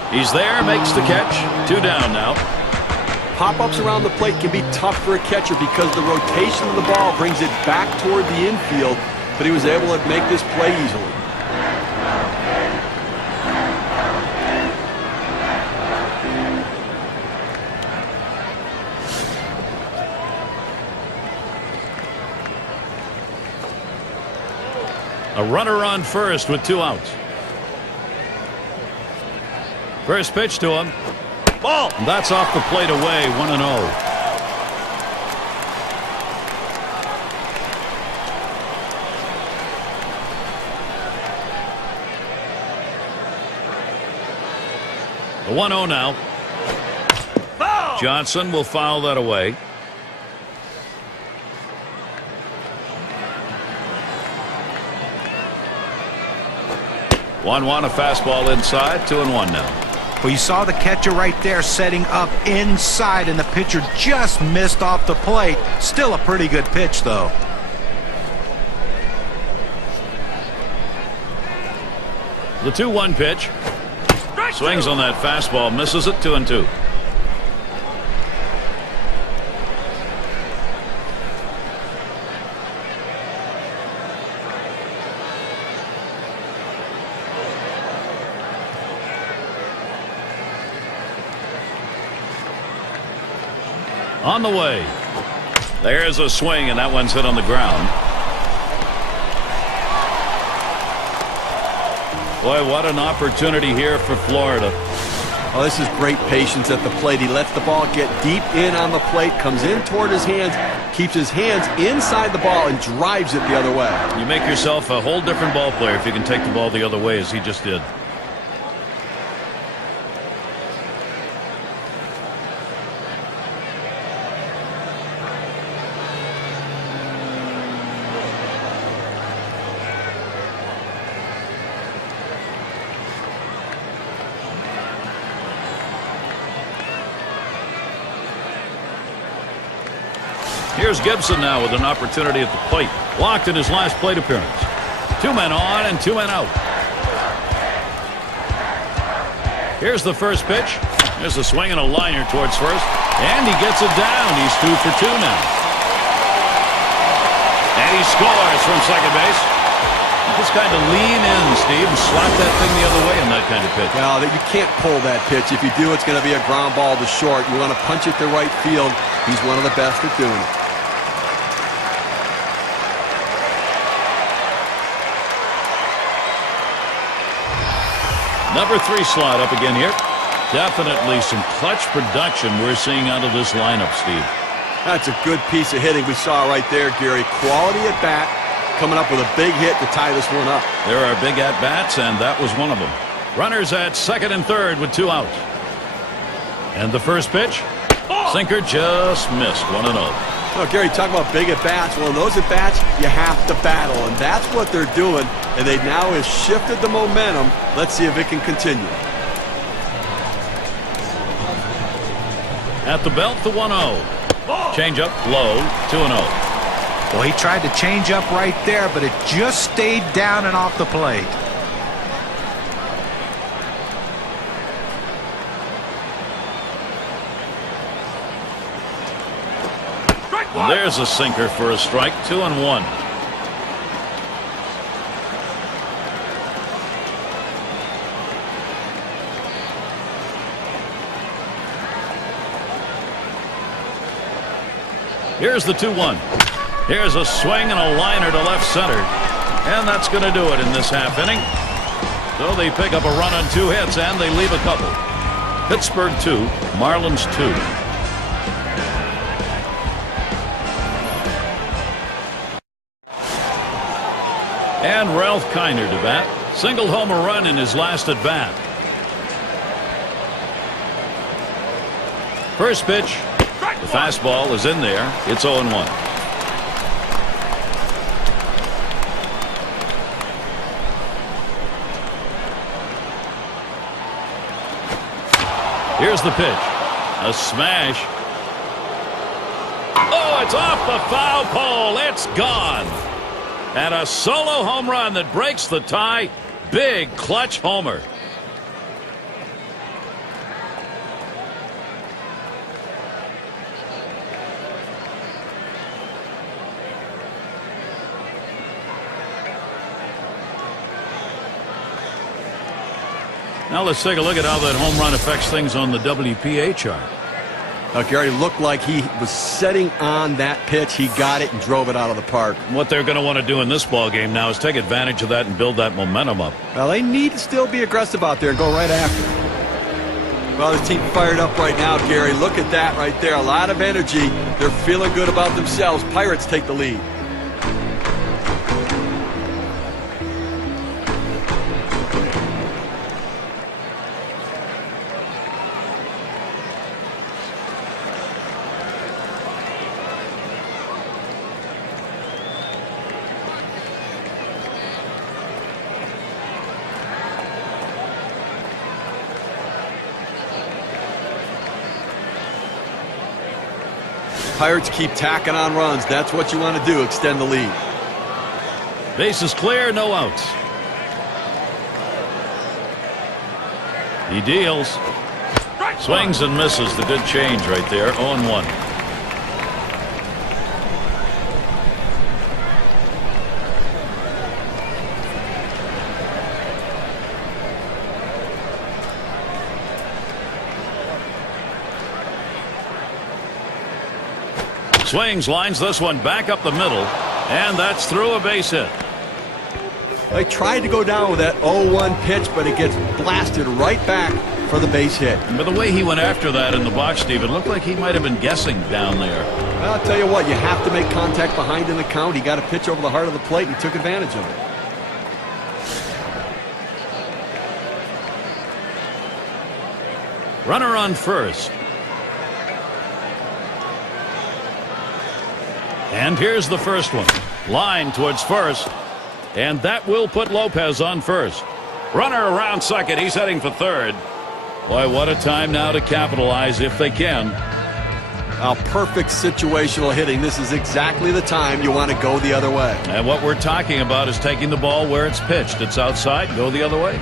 He's there, makes the catch. 2 down now. Pop-ups around the plate can be tough for a catcher because the rotation of the ball brings it back toward the infield, but he was able to make this play easily. A runner on first with 2 outs. First pitch to him. Ball. That's off the plate away. 1-0. The 1-0 now. Foul. Johnson will foul that away. One, a fastball inside, 2-1 now. Well, you saw the catcher right there setting up inside, and the pitcher just missed off the plate. Still a pretty good pitch, though. The 2-1 pitch. Swings on that fastball, misses it. 2-2. On the way. There's a swing, and that one's hit on the ground. Boy, what an opportunity here for Florida. Oh, this is great patience at the plate. He lets the ball get deep in on the plate, comes in toward his hands, keeps his hands inside the ball, and drives it the other way. You make yourself a whole different ball player if you can take the ball the other way, as he just did. Here's Gibson now with an opportunity at the plate. Walked in his last plate appearance. 2 men on and 2 men out. Here's the first pitch. There's a swing and a liner towards first. And he gets it down. He's 2 for 2 now. And he scores from second base. Just kind of lean in, Steve, and slap that thing the other way in that kind of pitch. Well, you can't pull that pitch. If you do, it's going to be a ground ball to short. You want to punch it to right field. He's one of the best at doing it. Number 3 slot up again here. Definitely some clutch production we're seeing out of this lineup, Steve. That's a good piece of hitting we saw right there, Gary. Quality at bat, coming up with a big hit to tie this one up. There are big at-bats, and that was one of them. Runners at second and third with 2 outs. And the first pitch, sinker just missed. 1-0. Well, Gary, talk about big at-bats. Well, in those at-bats, you have to battle, and that's what they're doing. And they now have shifted the momentum. Let's see if it can continue. At the belt, the 1-0. Change up low, 2-0. Well, he tried to change up right there, but it just stayed down and off the plate. There's a sinker for a strike. 2-1. Here's the 2-1. Here's a swing and a liner to left center. And that's going to do it in this half inning. So they pick up a run on 2 hits, and they leave a couple. Pittsburgh 2, Marlins 2. And Ralph Kiner to bat. Single homer run in his last at bat. First pitch. The fastball is in there. It's 0-1. Here's the pitch. A smash. Oh, it's off the foul pole. It's gone. And a solo home run that breaks the tie. Big clutch homer. Now let's take a look at how that home run affects things on the WPA chart. Gary, looked like he was setting on that pitch. He got it and drove it out of the park. What they're going to want to do in this ball game now is take advantage of that and build that momentum up. Well, they need to still be aggressive out there and go right after it. Well, the team fired up right now, Gary. Look at that right there. A lot of energy. They're feeling good about themselves. Pirates take the lead. Pirates keep tacking on runs. That's what you want to do, extend the lead. Base is clear, no outs. He deals. Swings and misses. The good change right there. 0-1. Swings, lines this one back up the middle, and that's through a base hit. They tried to go down with that 0-1 pitch, but it gets blasted right back for the base hit. But the way he went after that in the box, Steve, it looked like he might have been guessing down there. Well, I'll tell you what, you have to make contact behind in the count. He got a pitch over the heart of the plate, and he took advantage of it. Runner on first. And here's the first one. Line towards first. And that will put Lopez on first. Runner around second. He's heading for third. Boy, what a time now to capitalize if they can. Perfect situational hitting. This is exactly the time you want to go the other way. And what we're talking about is taking the ball where it's pitched. It's outside. Go the other way.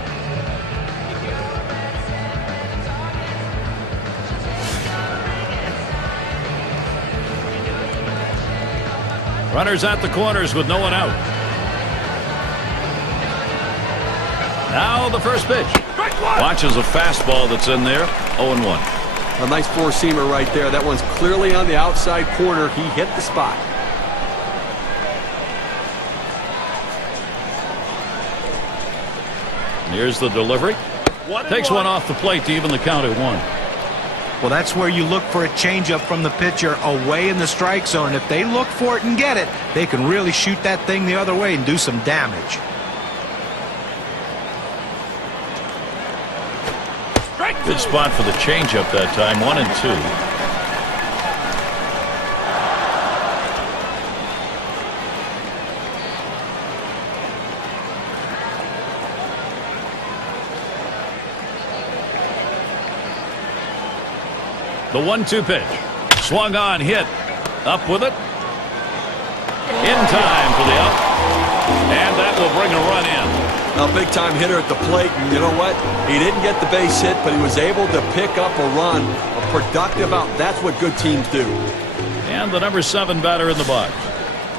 Runners at the corners with no one out. Now the first pitch. Watches a fastball that's in there. 0-1. A nice four-seamer right there. That one's clearly on the outside corner. He hit the spot. Here's the delivery. Takes one off the plate to even the count at 1. Well, that's where you look for a changeup from the pitcher away in the strike zone. If they look for it and get it, they can really shoot that thing the other way and do some damage. Good spot for the changeup that time. 1-2. The 1-2 pitch. Swung on, hit. Up with it. In time for the up. And that will bring a run in. A big-time hitter at the plate. And you know what? He didn't get the base hit, but he was able to pick up a run. A productive out. That's what good teams do. And the number 7 batter in the box.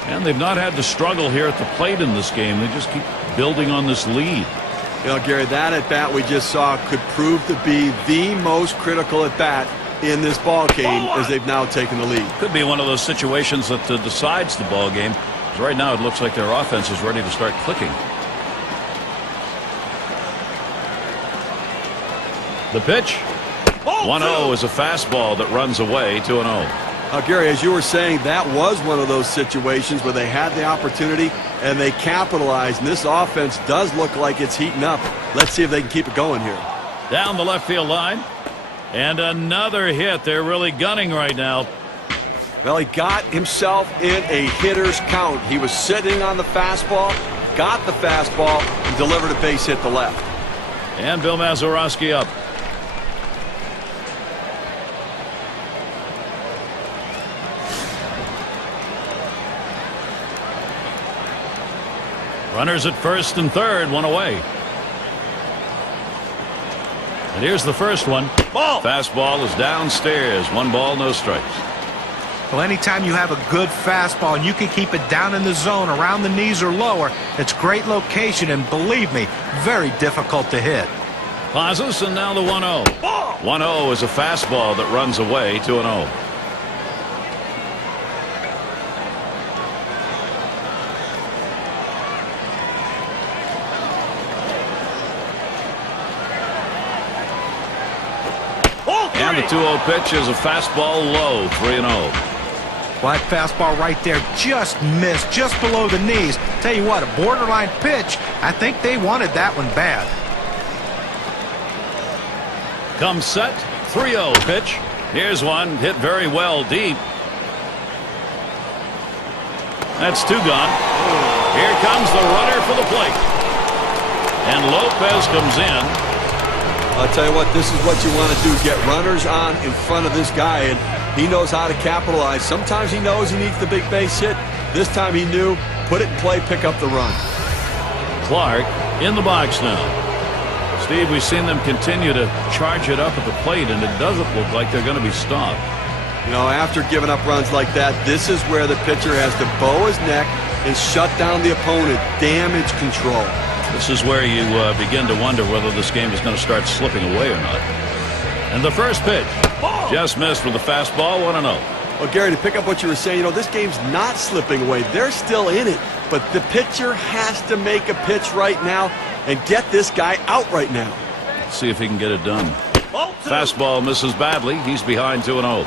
And they've not had to struggle here at the plate in this game. They just keep building on this lead. You know, Gary, that at-bat we just saw could prove to be the most critical at-bat in this ball game as they've now taken the lead. Could be one of those situations that decides the ball game. Right now it looks like their offense is ready to start clicking. The pitch. 1-0 is a fastball that runs away. 2-0. Gary, as you were saying, that was one of those situations where they had the opportunity and they capitalized, and this offense does look like it's heating up. Let's see if they can keep it going here. Down the left field line. And another hit. They're really gunning right now. Well, he got himself in a hitter's count. He was sitting on the fastball, got the fastball, and delivered a base hit to left. And Bill Mazeroski up. Runners at first and third, one away. And here's the first one. Ball. Fastball is downstairs. 1 ball, no strikes. Well, anytime you have a good fastball and you can keep it down in the zone around the knees or lower, it's great location, and believe me, very difficult to hit. Pauses, and now the 1-0. 1-0 is a fastball that runs away. 2-0. And the 2-0 pitch is a fastball low. 3-0. Well, that fastball right there just missed, just below the knees. Tell you what, a borderline pitch. I think they wanted that one bad. Comes set. 3-0 pitch. Here's one hit very well deep. That's 2 gone. Here comes the runner for the plate. And Lopez comes in. I'll tell you what, this is what you want to do. Get runners on in front of this guy, and he knows how to capitalize. Sometimes he knows he needs the big base hit. This time he knew. Put it in play, pick up the run. Clark in the box now. Steve, we've seen them continue to charge it up at the plate, and it doesn't look like they're going to be stopped. You know, after giving up runs like that, this is where the pitcher has to bow his neck and shut down the opponent. Damage control. This is where you begin to wonder whether this game is going to start slipping away or not. And the first pitch just missed with the fastball, 1-0. Well, Gary, to pick up what you were saying, you know, this game's not slipping away. They're still in it. But the pitcher has to make a pitch right now and get this guy out right now. Let's see if he can get it done. Fastball misses badly. He's behind 2-0.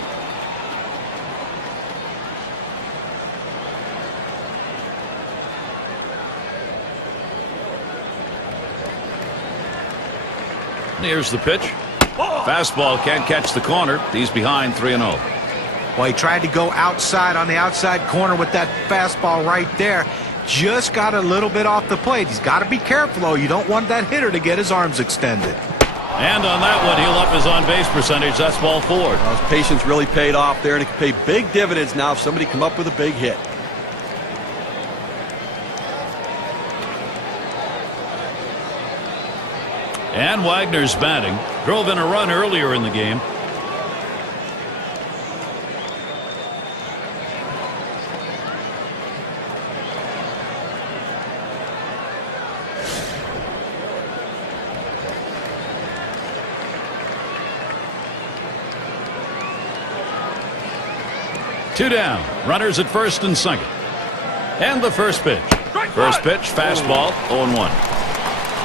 Here's the pitch. Fastball can't catch the corner. He's behind 3-0. Well, he tried to go outside on the outside corner with that fastball right there. Just got a little bit off the plate. He's got to be careful, though. You don't want that hitter to get his arms extended. And on that one, he'll up his on-base percentage. That's ball 4. Well, his patience really paid off there, and it can pay big dividends now if somebody come up with a big hit. And Wagner's batting. Drove in a run earlier in the game. Two down. Runners at first and second. And the first pitch. First pitch, fastball, 0-1.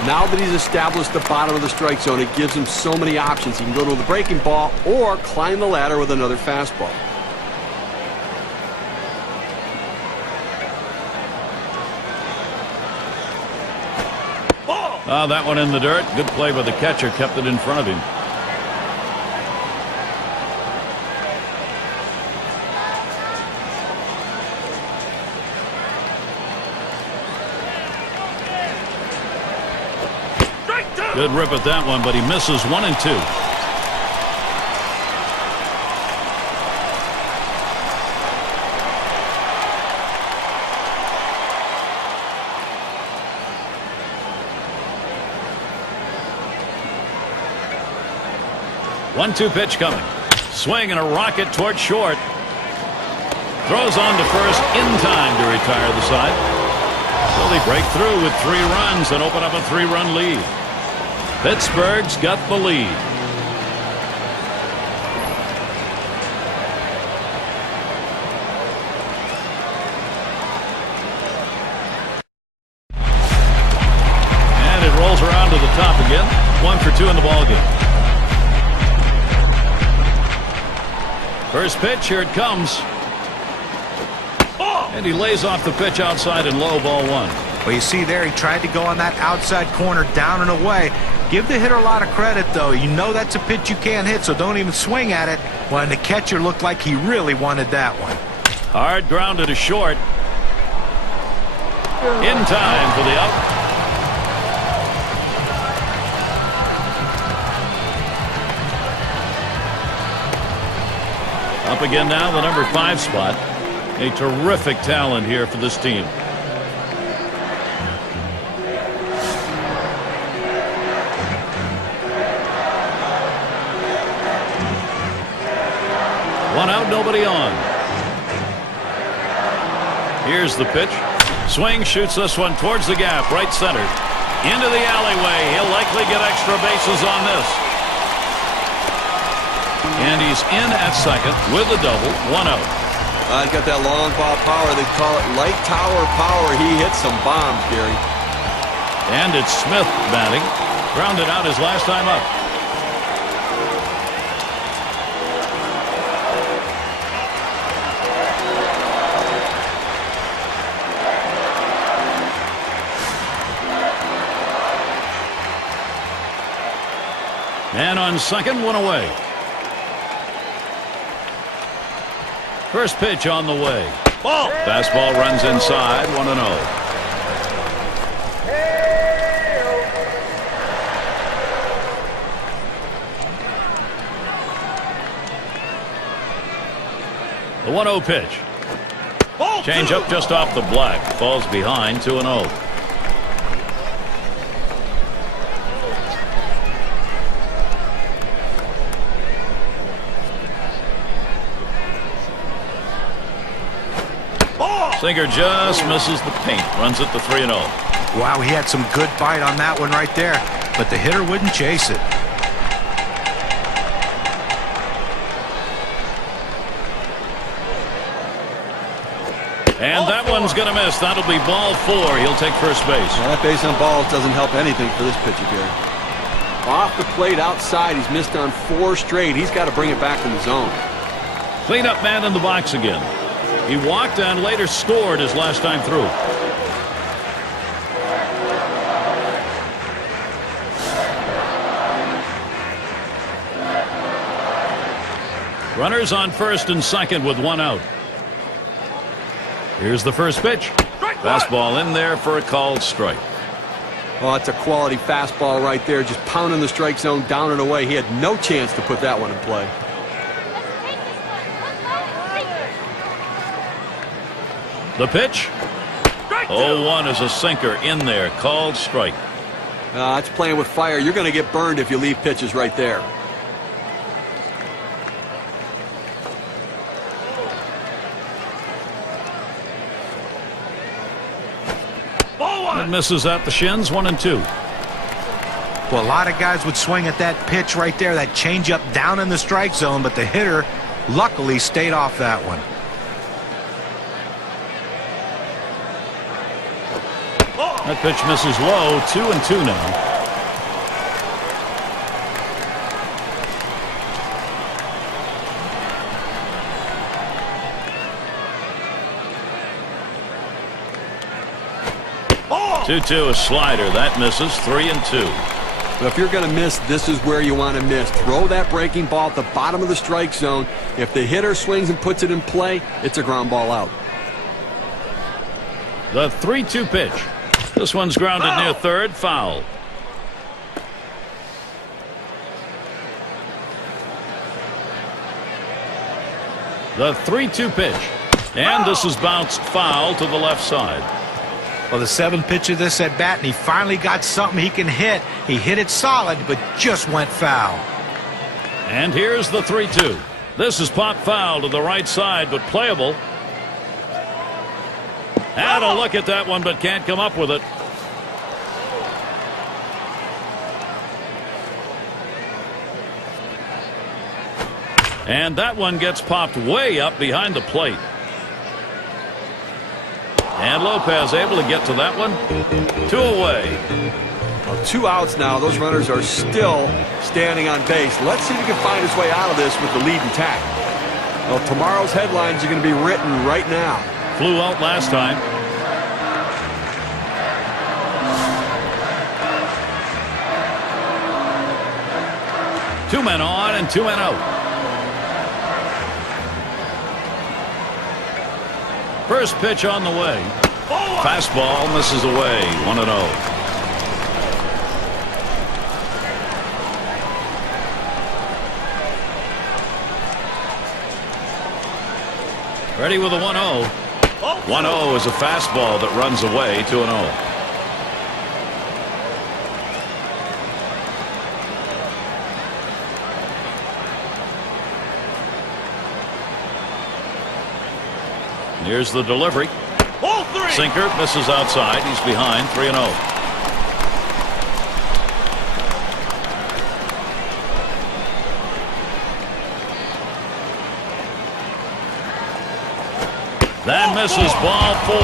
Now that he's established the bottom of the strike zone, it gives him so many options. He can go to the breaking ball or climb the ladder with another fastball. That one in the dirt. Good play by the catcher. Kept it in front of him. Good rip at that one, but he misses 1 and 2. One-two pitch coming. Swing and a rocket toward short. Throws on to first in time to retire the side. So they break through with 3 runs and open up a 3-run lead. Pittsburgh's got the lead. And it rolls around to the top again. 1 for 2 in the ballgame. First pitch, here it comes. And he lays off the pitch outside and low, ball 1. Well, you see there, he tried to go on that outside corner, down and away. Give the hitter a lot of credit, though. You know that's a pitch you can't hit, so don't even swing at it. Well, and the catcher looked like he really wanted that one. Hard grounded to short. In time for the out. Up again now, the number 5 spot. A terrific talent here for this team. One out, nobody on. Here's the pitch. Swing, shoots this one towards the gap, right center. Into the alleyway. He'll likely get extra bases on this. And he's in at second with a double, 1 out. He's got that long ball power. They call it light tower power. He hits some bombs, Gary. And it's Smith batting. Grounded out his last time up. And on second, 1 away. First pitch on the way. Ball. Fastball runs inside, 1-0. The 1-0 pitch. Change up just off the black. Falls behind, 2-0. Sinker just misses the paint. Runs it to 3-0. Wow, he had some good bite on that one right there, but the hitter wouldn't chase it. And that one's going to miss. That'll be ball 4. He'll take first base. Well, that base on balls doesn't help anything for this pitcher, Gary. Off the plate outside, he's missed on 4 straight. He's got to bring it back in the zone. Cleanup man in the box again. He walked and later scored his last time through. Runners on first and second with 1 out. Here's the first pitch. Fastball in there for a called strike. Oh, it's a quality fastball right there, just pounding the strike zone down and away. He had no chance to put that one in play. The pitch. 0-1 is a sinker in there. Called strike. It's playing with fire. You're going to get burned if you leave pitches right there. It misses at the shins. 1-2. Well, a lot of guys would swing at that pitch right there, that changeup down in the strike zone, but the hitter luckily stayed off that one. That pitch misses low. 2-2 now. Oh! 2-2, a slider. That misses. 3-2. But if you're going to miss, this is where you want to miss. Throw that breaking ball at the bottom of the strike zone. If the hitter swings and puts it in play, it's a ground ball out. The 3-2 pitch. This one's grounded near third. Foul. The 3-2 pitch. And this is bounced foul to the left side. Well, the 7th pitch of this at bat, and he finally got something he can hit. He hit it solid, but just went foul. And here's the 3-2. This is popped foul to the right side, but playable. Had a look at that one, but can't come up with it. And that one gets popped way up behind the plate. And Lopez able to get to that one. 2 away. Well, 2 outs now. Those runners are still standing on base. Let's see if he can find his way out of this with the lead intact. Well, tomorrow's headlines are going to be written right now. Flew out last time. Two men on and 2 men out. First pitch on the way. Fastball misses away. 1-0. Ready with a 1-0. 1-0 is a fastball that runs away. 2-0. Here's the delivery. Sinker misses outside. He's behind. 3-0. That misses ball 4.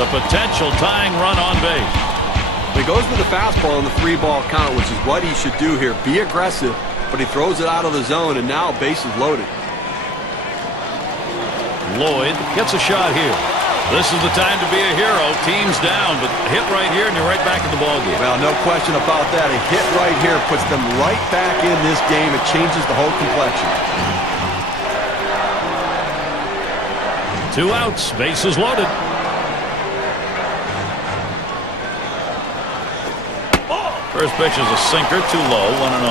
The potential tying run on base. He goes with the fastball in the 3-ball count, which is what he should do here. Be aggressive, but he throws it out of the zone, and now base is loaded. Lloyd gets a shot here. This is the time to be a hero. Team's down, but hit right here and you're right back in the ballgame. Well, no question about that. A hit right here puts them right back in this game. It changes the whole complexion. 2 outs. Bases loaded. First pitch is a sinker. Too low. 1-0.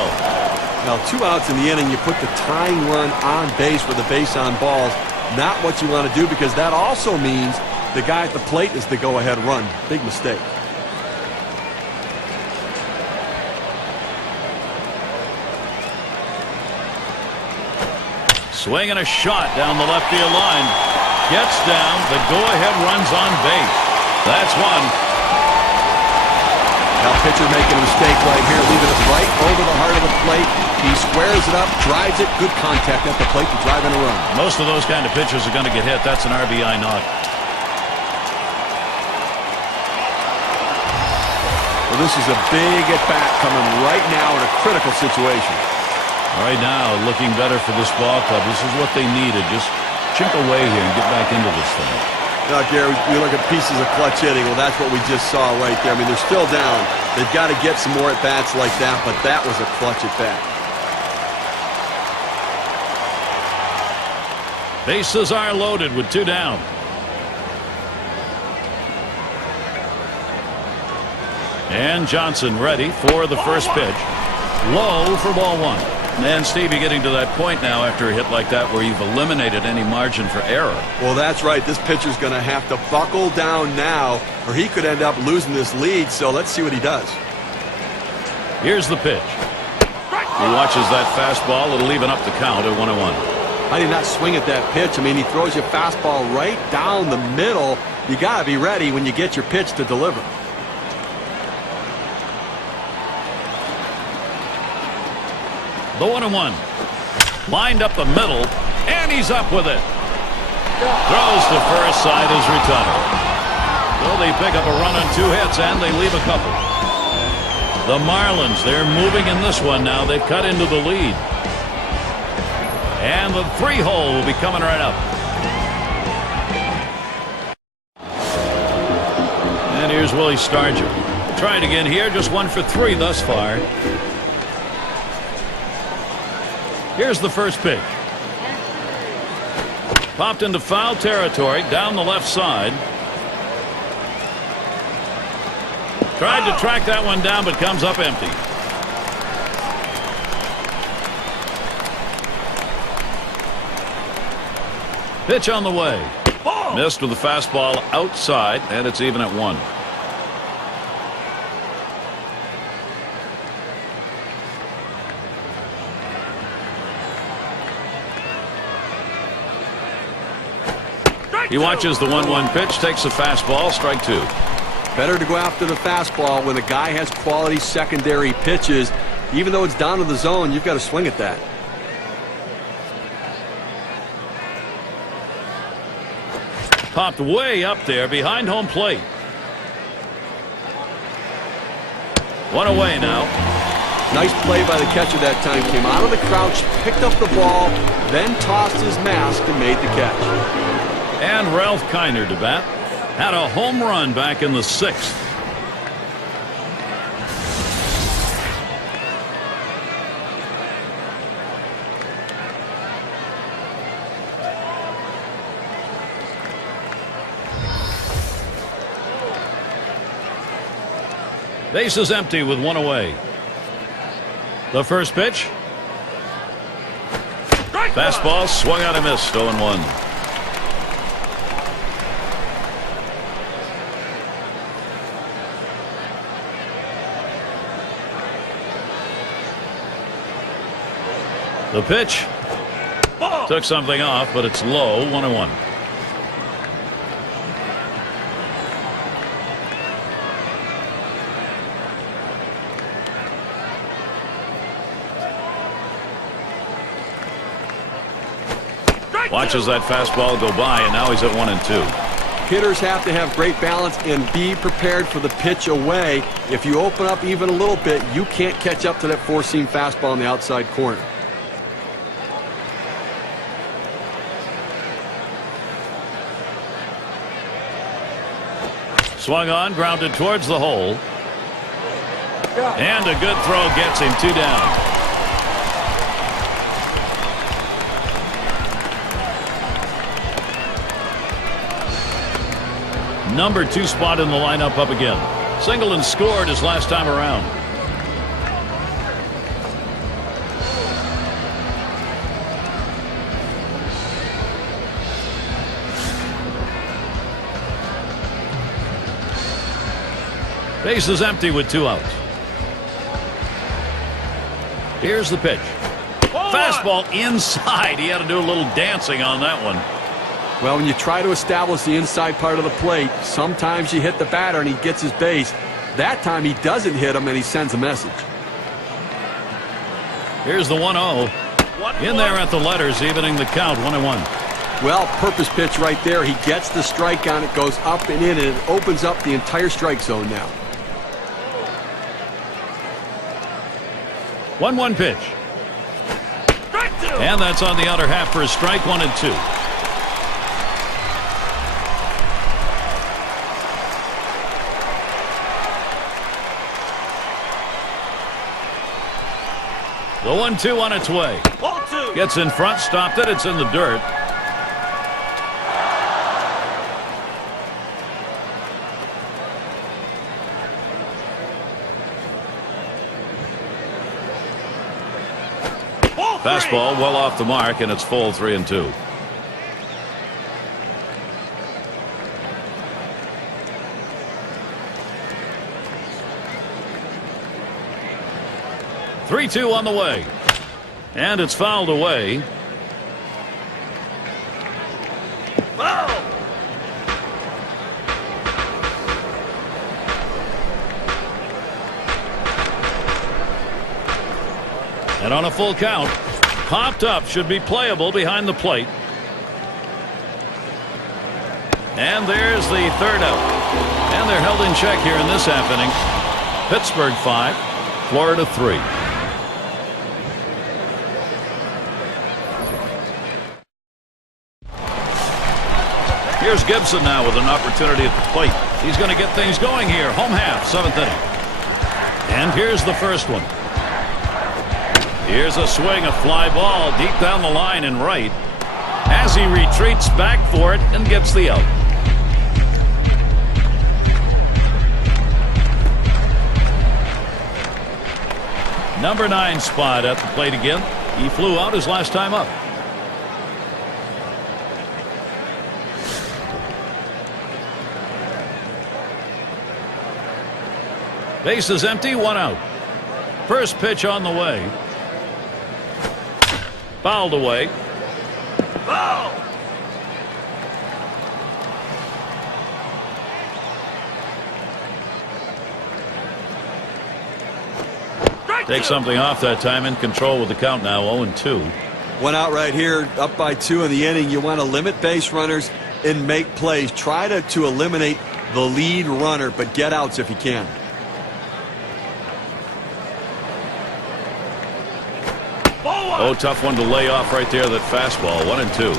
Now 2 outs in the inning. You put the tying run on base with a base on balls. Not what you want to do, because that also means the guy at the plate is the go-ahead run. Big mistake. Swinging a shot down the left field line. gets down. The go-ahead runs on base. That's one. Now pitcher making a mistake right here, leaving it right over the heart of the plate. He squares it up, drives it, good contact at the plate to drive in a run. Most of those kind of pitchers are going to get hit. That's an RBI knock. Well, this is a big at-bat coming right now in a critical situation. Right now, looking better for this ball club. This is what they needed. Just chip away here and get back into this thing. Now, Gary, we look at pieces of clutch hitting. Well, that's what we just saw right there. I mean, they're still down. They've got to get some more at-bats like that, but that was a clutch at-bat. Bases are loaded with 2 down. And Johnson ready for the first pitch. Low for ball 1. And Steve, you're getting to that point now after a hit like that where you've eliminated any margin for error. Well, that's right. This pitcher's going to have to buckle down now, or he could end up losing this lead. So let's see what he does. Here's the pitch. He watches that fastball. It'll even up the count at 1-1. I did not swing at that pitch. I mean, he throws your fastball right down the middle. You got to be ready when you get your pitch to deliver. The 1-1. Lined up the middle, and he's up with it. Throws to first, side is retired. So they pick up a run on 2 hits, and they leave a couple. The Marlins, they're moving in this one now. They've cut into the lead. And the 3-hole will be coming right up. And here's Willie Stargell. Trying again here, just 1 for 3 thus far. Here's the first pitch. Popped into foul territory down the left side. Tried to track that one down, but comes up empty. Pitch on the way. Missed with the fastball outside, and it's even at 1. He watches the 1-1 pitch, takes a fastball, strike 2. Better to go after the fastball when a guy has quality secondary pitches. Even though it's down to the zone, you've got to swing at that. Popped way up there behind home plate. 1 away now. Nice play by the catcher that time. Came out of the crouch, picked up the ball, then tossed his mask and made the catch. And Ralph Kiner to bat. Had a home run back in the 6th. Bases empty with 1 away. The first pitch. Fastball swung out and missed. 0-1. The pitch took something off, but it's low. 1-1. Watches that fastball go by, and now he's at 1-2. Hitters have to have great balance and be prepared for the pitch away. If you open up even a little bit, you can't catch up to that 4-seam fastball in the outside corner. Swung on, grounded towards the hole. And a good throw gets him 2 down. Number 2 spot in the lineup up again. Singled and scored his last time around. Base is empty with 2 outs. Here's the pitch. Fastball inside. He had to do a little dancing on that one. Well, when you try to establish the inside part of the plate, sometimes you hit the batter and he gets his base. That time he doesn't hit him and he sends a message. Here's the 1-0. In there at the letters, evening the count, 1-1. Well, purpose pitch right there. He gets the strike on it, goes up and in, and it opens up the entire strike zone now. 1-1 pitch. And that's on the outer half for a strike, 1-2. The 1-2 on its way. Gets in front, stopped it. It's in the dirt. Fastball well off the mark, and it's full, 3-2. Three-two on the way, and it's fouled away. And on a full count, popped up, should be playable behind the plate. And there's the third out. And they're held in check here in this half inning. Pittsburgh 5, Florida 3. Here's Gibson now with an opportunity at the plate. He's going to get things going here. Home half, 7th inning. And here's the first one. Here's a swing, a fly ball deep down the line and right as he retreats back for it and gets the out. Number 9 spot at the plate again. He flew out his last time up. Base is empty, 1 out. First pitch on the way. Fouled away. Foul! Take something off that time, in control with the count now, 0-2. 1 out right here, up by 2 in the inning. You want to limit base runners and make plays. Try to eliminate the lead runner, but get outs if you can. Oh, tough one to lay off right there, that fastball, 1-2.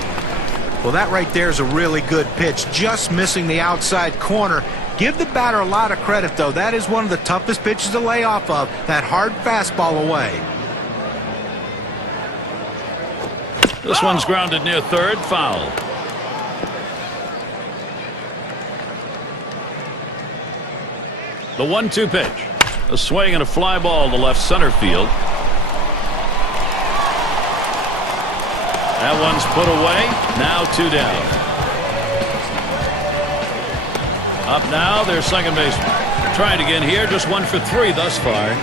Well, that right there is a really good pitch, just missing the outside corner. Give the batter a lot of credit, though. That is one of the toughest pitches to lay off of, that hard fastball away. This one's grounded near third, foul. The 1-2 pitch. A swing and a fly ball to left center field. That one's put away. Now 2 down. Up now, their second baseman. Trying again here. Just 1 for 3 thus far.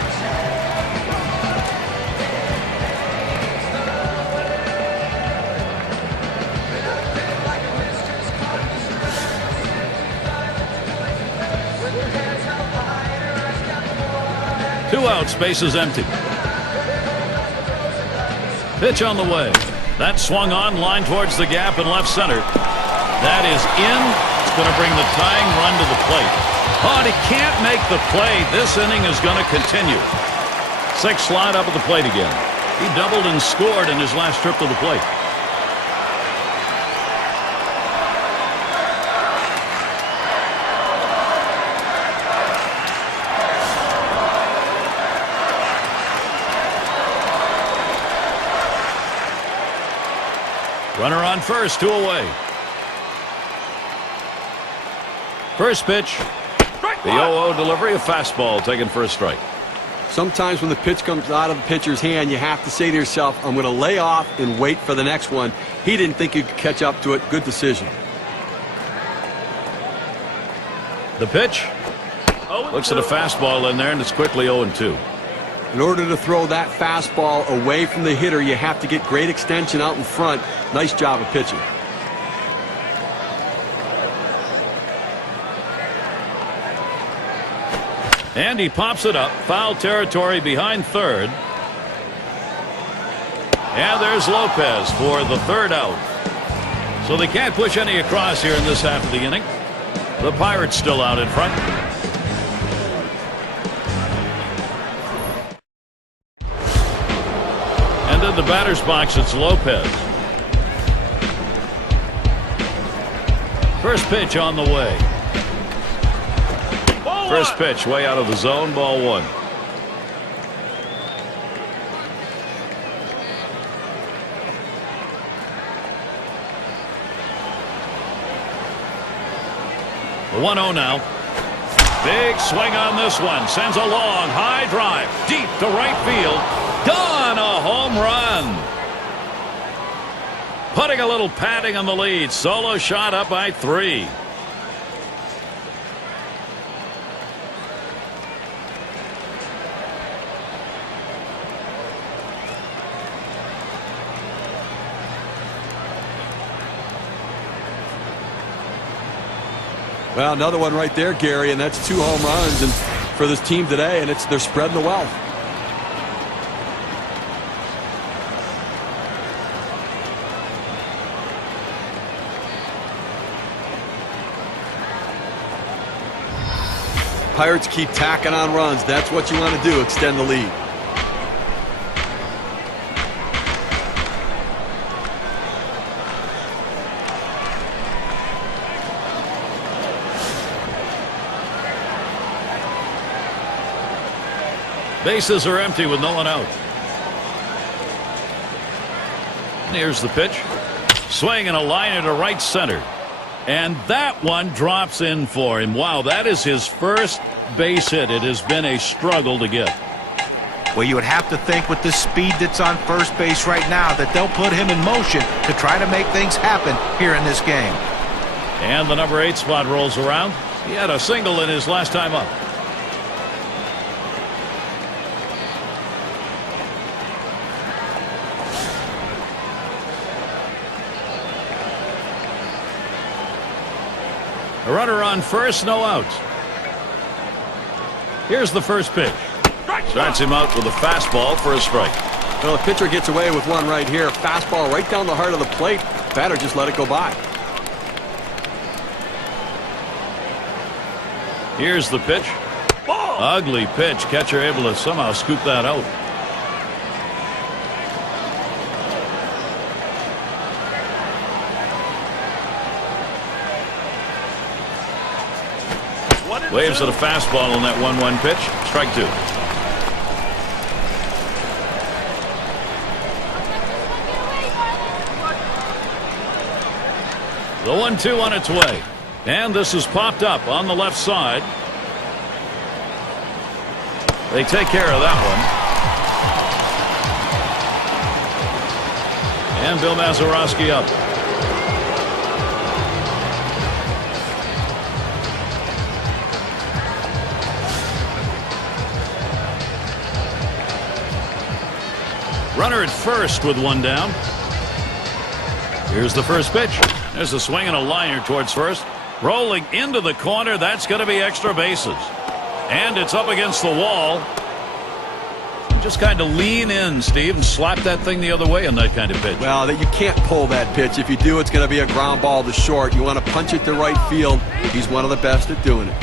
Two outs, base is empty. Pitch on the way. That swung on, line towards the gap in left center. That is in. It's going to bring the tying run to the plate. Oh, and he can't make the play. This inning is going to continue. 6 slide up at the plate again. He doubled and scored in his last trip to the plate. Runner on first, 2 away. First pitch. The 0-0 delivery, a fastball taken for a strike. Sometimes when the pitch comes out of the pitcher's hand, you have to say to yourself, I'm going to lay off and wait for the next one. He didn't think he could catch up to it. Good decision. The pitch. Looks at a fastball in there, and it's quickly 0-2. In order to throw that fastball away from the hitter, you have to get great extension out in front. Nice job of pitching. And he pops it up. Foul territory behind third. And there's Lopez for the third out. So they can't push any across here in this half of the inning. The Pirates still out in front. And in the batter's box, it's Lopez. First pitch on the way. First pitch way out of the zone, ball one. The 1-0 now. Big swing on this one. Sends a long, high drive. Deep to right field. Gone! A home run. Putting a little padding on the lead. Solo shot up by 3. Well, another one right there, Gary, and that's 2 home runs and for this team today, and they're spreading the wealth. Pirates keep tacking on runs. That's what you want to do, extend the lead. Bases are empty with no one out. Here's the pitch. Swing and a liner to right center. And that one drops in for him. Wow, that is his first base hit. It has been a struggle to get. Well, you would have to think with the speed that's on first base right now that they'll put him in motion to try to make things happen here in this game. And the number 8 spot rolls around. He had a single in his last time up. A runner on first, no outs. Here's the first pitch. Starts him out with a fastball for a strike. Well, the pitcher gets away with one right here. Fastball right down the heart of the plate. Batter just let it go by. Here's the pitch. Ugly pitch. Catcher able to somehow scoop that out. Waves at a fastball on that 1-1 pitch. Strike 2. The 1-2 on its way. And this is popped up on the left side. They take care of that one. And Bill Mazeroski up. Runner at first with one down. Here's the first pitch. There's a swing and a liner towards first. Rolling into the corner. That's going to be extra bases. And it's up against the wall. Just kind of lean in, Steve, and slap that thing the other way on that kind of pitch. Well, you can't pull that pitch. If you do, it's going to be a ground ball to short. You want to punch it to right field. He's one of the best at doing it.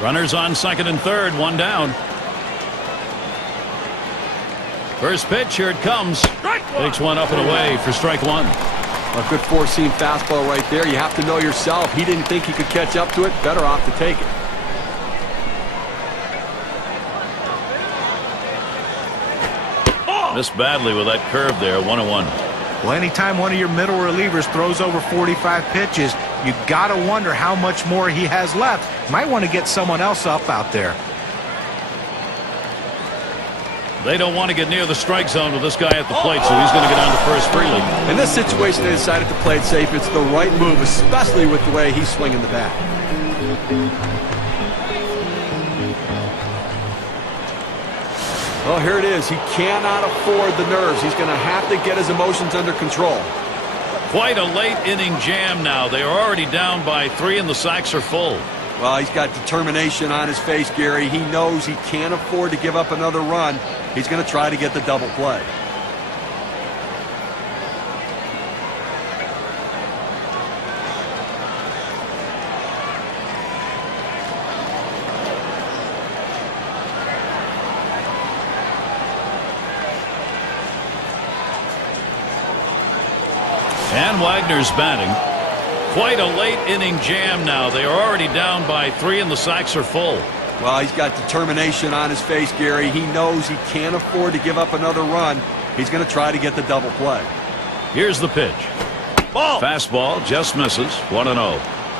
Runners on second and third, one down. First pitch, here it comes. Takes one up and away for strike 1. A good four-seam fastball right there. You have to know yourself. He didn't think he could catch up to it. Better off to take it. Missed badly with that curve there, 1-1. Well, anytime one of your middle relievers throws over 45 pitches, you got to wonder how much more he has left. Might want to get someone else up out there. They don't want to get near the strike zone with this guy at the plate, so he's going to get on to first freely. In this situation, they decided to play it safe. It's the right move, especially with the way he's swinging the bat. Well, here it is. He cannot afford the nerves. He's going to have to get his emotions under control. Quite a late inning jam now. They are already down by 3 and the sacks are full. Well, he's got determination on his face, Gary. He knows he can't afford to give up another run. He's going to try to get the double play. And Wagner's batting. Quite a late inning jam now. They are already down by 3 and the sacks are full. Well, he's got determination on his face, Gary. He knows he can't afford to give up another run. He's going to try to get the double play. Here's the pitch. Ball. Fastball just misses. 1-0.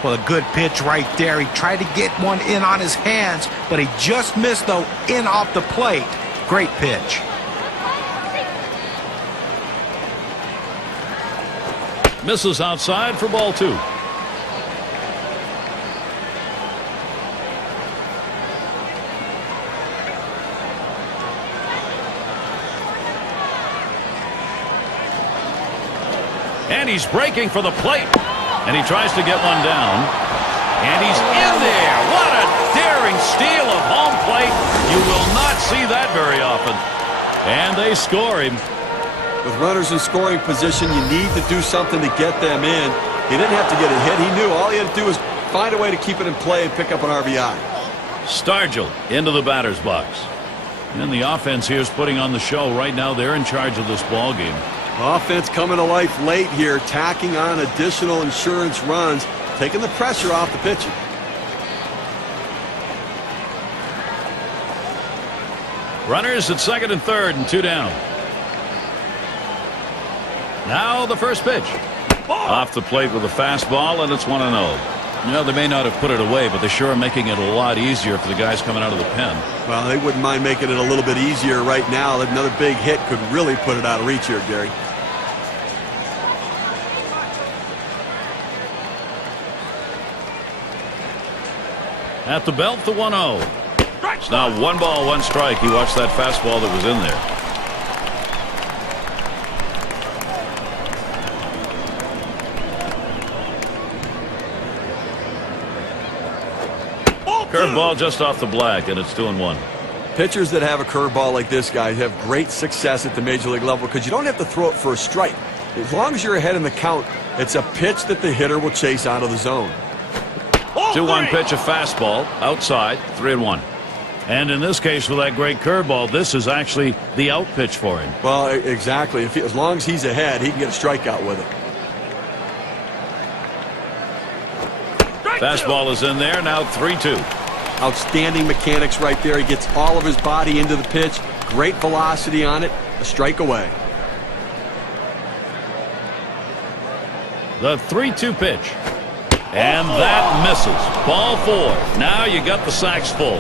Well, a good pitch right there. He tried to get one in on his hands, but he just missed, though, in off the plate. Great pitch. Misses outside for ball 2. And he's breaking for the plate. And he tries to get one down. And he's in there. What a daring steal of home plate. You will not see that very often. And they score him. With runners in scoring position, you need to do something to get them in. He didn't have to get a hit. He knew all he had to do was find a way to keep it in play and pick up an RBI. Stargell into the batter's box. And the offense here is putting on the show. Right now, they're in charge of this ball game. Offense coming to life late here, tacking on additional insurance runs, taking the pressure off the pitcher. Runners at second and third and 2 down. Now the first pitch. Off the plate with a fastball, and it's 1-0. You know, they may not have put it away, but they sure are making it a lot easier for the guys coming out of the pen. Well, they wouldn't mind making it a little bit easier right now. Another big hit could really put it out of reach here, Gary. At the belt, the 1-0. It's now 1 ball, 1 strike. You watch that fastball that was in there. Curveball just off the black, and it's 2-1. Pitchers that have a curveball like this guy have great success at the major league level because you don't have to throw it for a strike. As long as you're ahead in the count, it's a pitch that the hitter will chase out of the zone. 2-1 pitch, a fastball, outside, 3-1. And in this case, with that great curveball, this is actually the out pitch for him. Well, exactly. As long as he's ahead, he can get a strikeout with it. Fastball is in there, now 3-2. Outstanding mechanics right there. He gets all of his body into the pitch. Great velocity on it. A strike away. The 3-2 pitch. And that misses. Ball 4. Now you got the sacks full.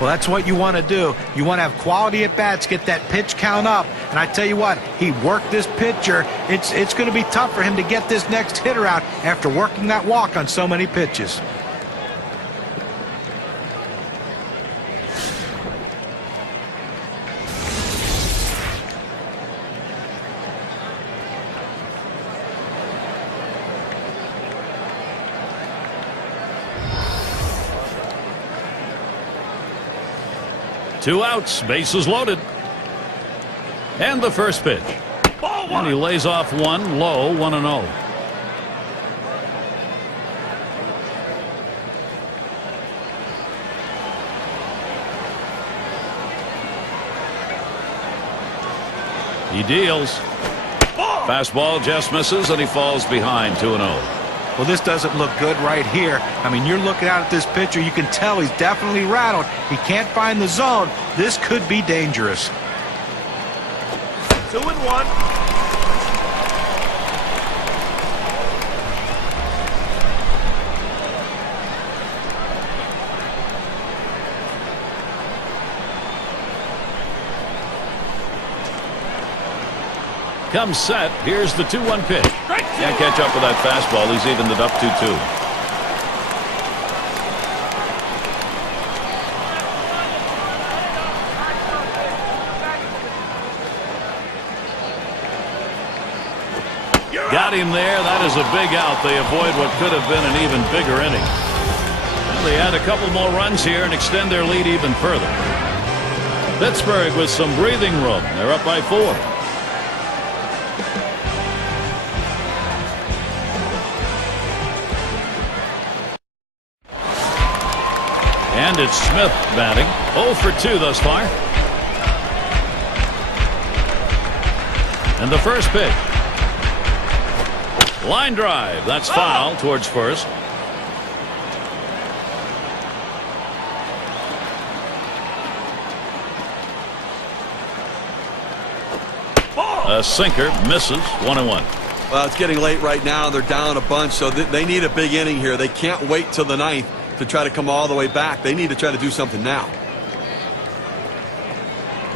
Well, that's what you want to do. You want to have quality at bats, get that pitch count up. And I tell you what, he worked this pitcher. It's going to be tough for him to get this next hitter out after working that walk on so many pitches. Two outs, bases loaded. And the first pitch. And he lays off one low, 1-0. He deals. Fastball just misses, and he falls behind 2-0. Well, this doesn't look good right here. I mean, you're looking out at this pitcher. You can tell he's definitely rattled. He can't find the zone. This could be dangerous. 2-1. Comes set. Here's the 2-1 pitch. Can't catch up with that fastball. He's evened it up 2-2. him there. That is a big out. They avoid what could have been an even bigger inning. Well, they add a couple more runs here and extend their lead even further. Pittsburgh with some breathing room. They're up by 4. And it's Smith batting. 0 for 2 thus far. And the first pitch. Line drive. That's foul towards first. A sinker misses. 1-1. Well, it's getting late right now. They're down a bunch, so they need a big inning here. They can't wait till the 9th to try to come all the way back. They need to try to do something now.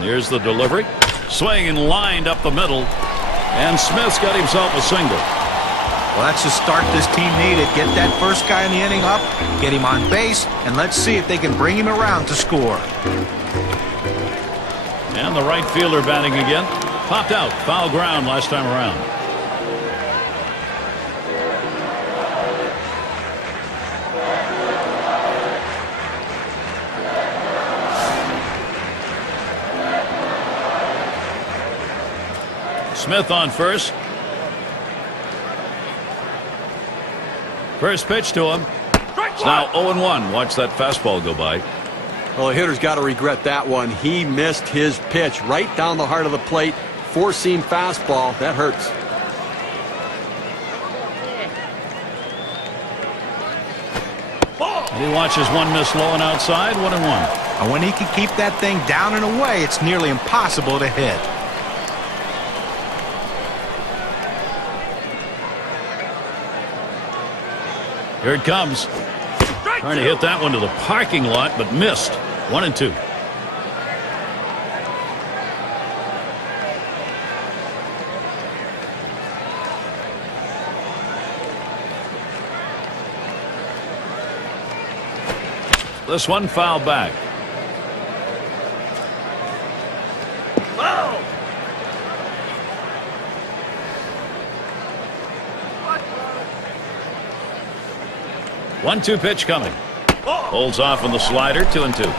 Here's the delivery. Swing and lined up the middle. And Smith's got himself a single. Well, that's the start this team needed. Get that first guy in the inning up, get him on base, and let's see if they can bring him around to score. And the right fielder batting again. Popped out. Foul ground last time around. Smith on first. First pitch to him. It's now 0-1. Watch that fastball go by. Well, the hitter's got to regret that one. He missed his pitch right down the heart of the plate. Four-seam fastball. That hurts. He watches one miss low and outside. 1-1. And when he can keep that thing down and away, it's nearly impossible to hit. Here it comes. Trying to hit that one to the parking lot, but missed. 1-2. This one fouled back. Whoa! 1-2 pitch coming. Holds off on the slider. 2-2.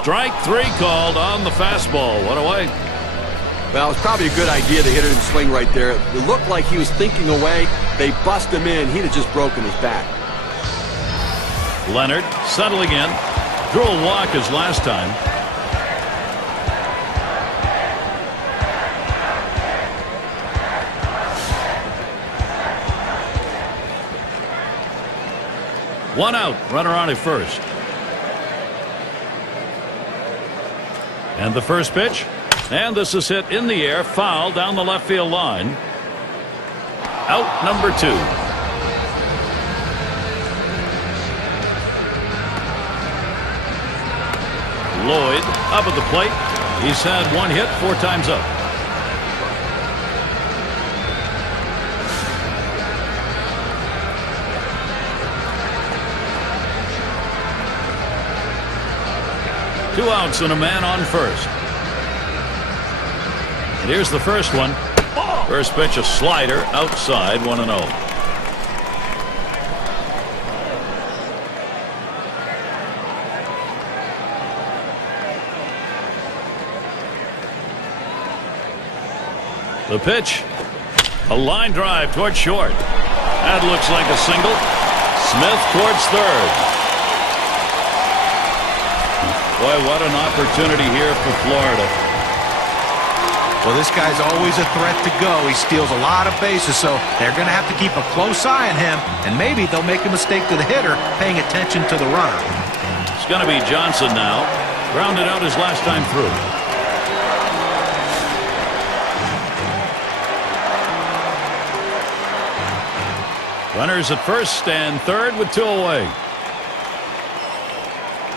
Strike 3 called on the fastball. 1 away. Well, it's probably a good idea the hitter didn't swing right there. It looked like he was thinking away. They bust him in. He'd have just broken his back. Leonard settling in. Drew a walk as last time. One out. Runner on at first. And the first pitch. And this is hit in the air. Foul down the left field line. Out number 2. Lloyd up at the plate. He's had 1 hit 4 times up. Two outs and a man on first. And here's the first one. First pitch, a slider outside. 1-0. The pitch, a line drive towards short. That looks like a single. Smith towards third. Boy, what an opportunity here for Florida. Well, this guy's always a threat to go. He steals a lot of bases, so they're going to have to keep a close eye on him, and maybe they'll make a mistake to the hitter paying attention to the runner. It's going to be Johnson now. Grounded out his last time through. Runners at first and third with 2 away.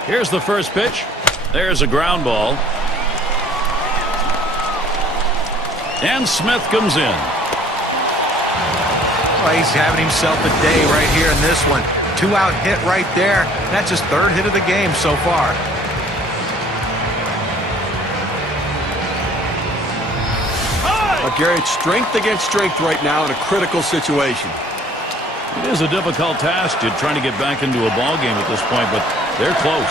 Here's the first pitch. There's a ground ball. And Smith comes in. Well, he's having himself a day right here in this one. 2-out hit right there. That's his 3rd hit of the game so far. Gary, it's strength against strength right now in a critical situation. It is a difficult task to trying to get back into a ball game at this point, but they're close.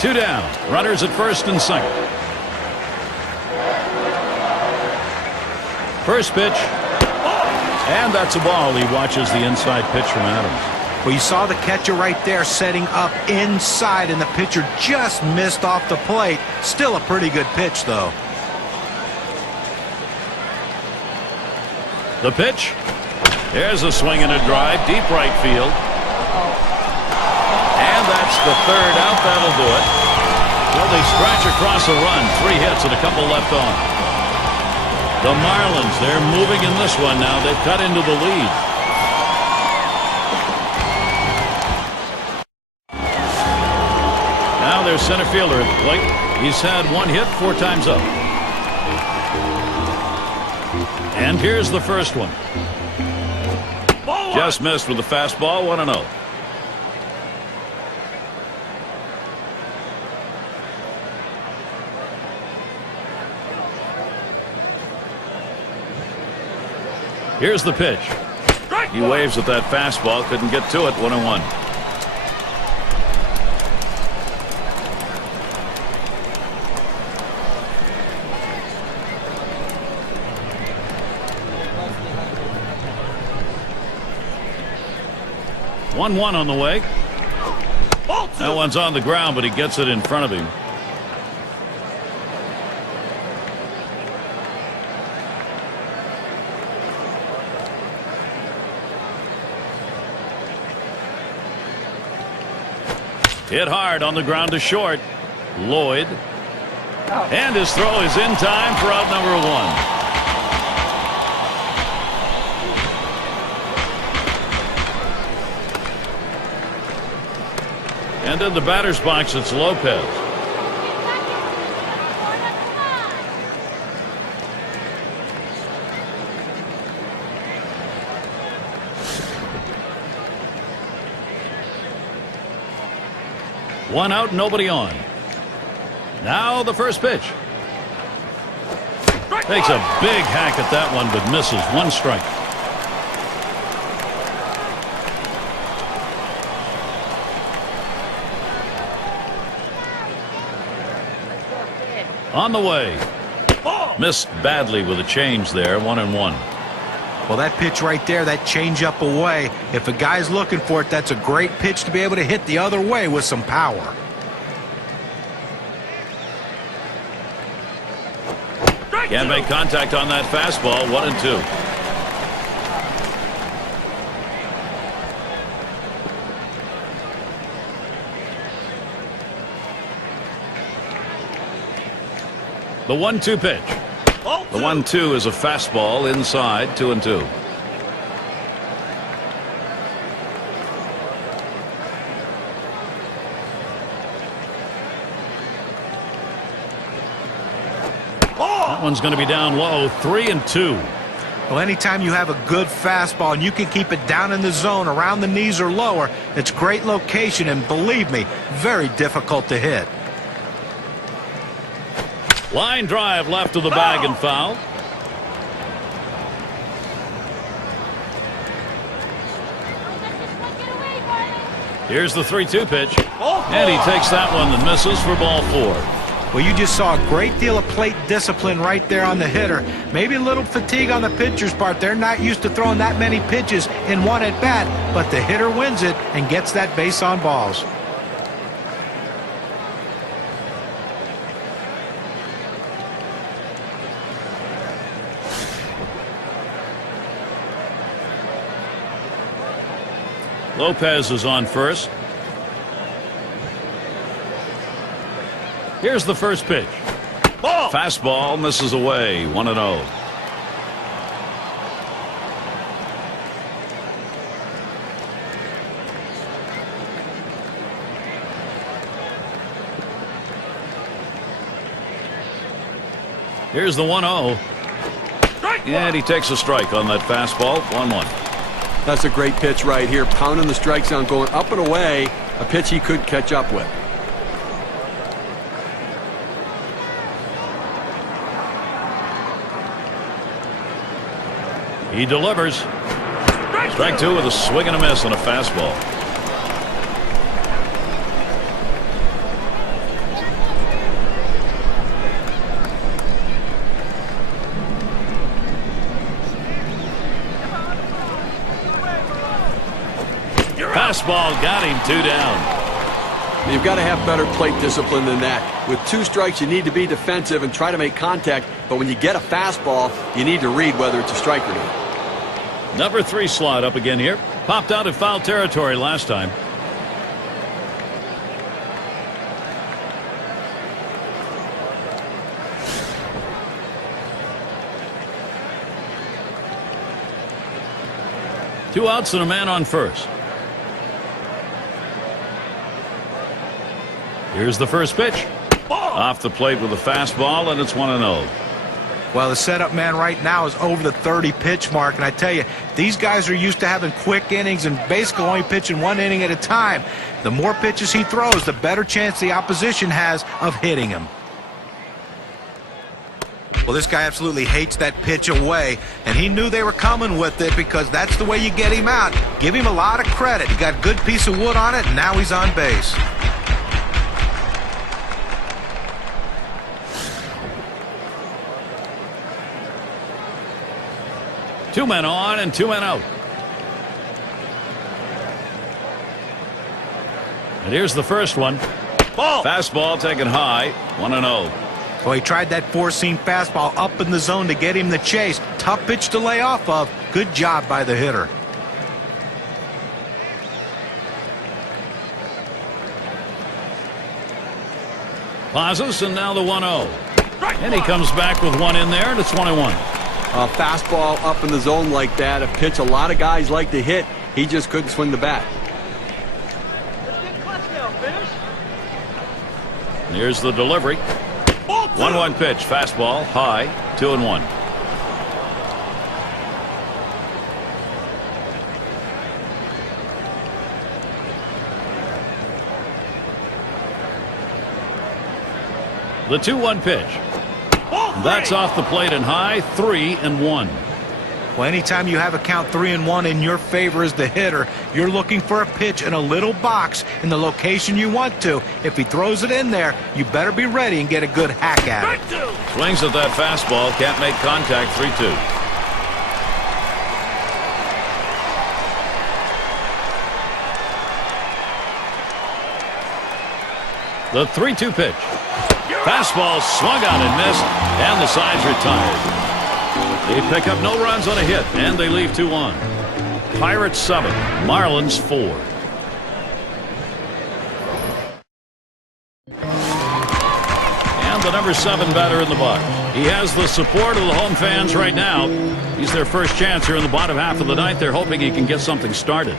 Two down. Runners at first and second. First pitch. And that's a ball. He watches the inside pitch from Adams. Well, you saw the catcher right there setting up inside, and the pitcher just missed off the plate. Still a pretty good pitch, though. The pitch. There's a swing and a drive. Deep right field. And that's the 3rd out. That'll do it. Well, they scratch across a run. 3 hits and a couple left on. The Marlins, they're moving in this one now. They've cut into the lead. Now their center fielder at the plate. He's had 1 hit 4 times up. And here's the first one. Just missed with the fastball. 1-0. Here's the pitch. He waves at that fastball. Couldn't get to it. 1-1. One on the way. That one's on the ground, but he gets it in front of him. Hit hard on the ground to short. Lloyd. And his throw is in time for out number 1. And in the batter's box, it's Lopez. One out, nobody on. Now the first pitch. Takes a big hack at that one, but misses. 1 strike. On the way. Missed badly with a change there. 1-1. Well, that pitch right there, that changeup away, if a guy's looking for it, that's a great pitch to be able to hit the other way with some power. Can't make contact on that fastball. 1-2. The 1-2 pitch. The 1-2 is a fastball inside. 2-2. That one's going to be down low. 3-2. Well, anytime you have a good fastball and you can keep it down in the zone around the knees or lower, it's great location, and believe me, very difficult to hit. Line drive left of the bag and foul. Here's the 3-2 pitch. And he takes that one and misses for ball 4. Well, you just saw a great deal of plate discipline right there on the hitter. Maybe a little fatigue on the pitcher's part. They're not used to throwing that many pitches in one at bat, but the hitter wins it and gets that base on balls. Lopez is on first. Here's the first pitch. Ball. Fastball misses away. 1-0. Here's the 1-0. And he takes a strike on that fastball. 1-1. That's a great pitch right here. Pounding the strike zone, going up and away. A pitch he could catch up with. He delivers. Strike two with a swing and a miss on a fastball. Fastball got him. 2 down. You've got to have better plate discipline than that. With 2 strikes, you need to be defensive and try to make contact. But when you get a fastball, you need to read whether it's a strike or not. Number 3 slot up again here. Popped out of foul territory last time. Two outs and a man on first. Here's the first pitch. Off the plate with a fastball, and it's 1-0. Well, the setup man right now is over the 30 pitch mark, and I tell you, these guys are used to having quick innings and basically only pitching 1 inning at a time. The more pitches he throws, the better chance the opposition has of hitting him. Well, this guy absolutely hates that pitch away, and he knew they were coming with it because that's the way you get him out. Give him a lot of credit. He got a good piece of wood on it, and now he's on base. Two men on and 2 men out. And here's the first one. Ball. Fastball taken high. 1-0. Well, he tried that four-seam fastball up in the zone to get him the chase. Tough pitch to lay off of. Good job by the hitter. Pauses, and now the 1-0. And he comes back with one in there, and it's 1-1. A fastball up in the zone like that, a pitch a lot of guys like to hit. He just couldn't swing the bat. And here's the delivery. 1-1 pitch, fastball, high, 2-1. The 2-1 pitch. That's off the plate and high, 3-1. Well, anytime you have a count 3-1 in your favor as the hitter, you're looking for a pitch in a little box in the location you want to. If he throws it in there, you better be ready and get a good hack at it. Swings at that fastball, can't make contact, 3-2. The 3-2 pitch. Fastball swung out and missed, and the side's retired. They pick up no runs on a hit, and they leave 2 on. Pirates 7, Marlins 4. And the number 7 batter in the box. He has the support of the home fans right now. He's their first chance here in the bottom half of the ninth. They're hoping he can get something started.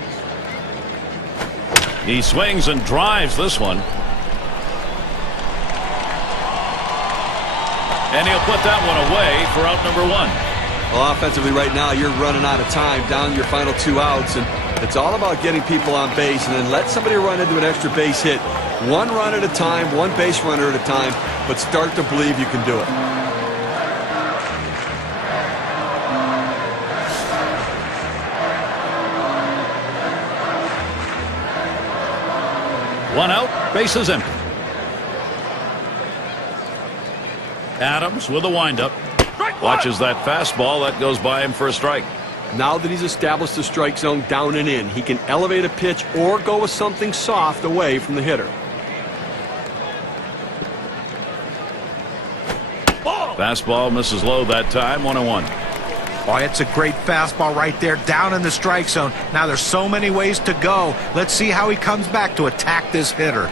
He swings and drives this one. And he'll put that one away for out number 1. Well, offensively right now, you're running out of time, down your final 2 outs, and it's all about getting people on base and then let somebody run into an extra base hit. 1 run at a time, 1 base runner at a time, but start to believe you can do it. One out, bases empty. Adams with a windup. Watches that fastball. That goes by him for a strike. Now that he's established the strike zone down and in, he can elevate a pitch or go with something soft away from the hitter. Fastball misses low that time. 1-1. Oh, it's a great fastball right there, down in the strike zone. Now there's so many ways to go. Let's see how he comes back to attack this hitter.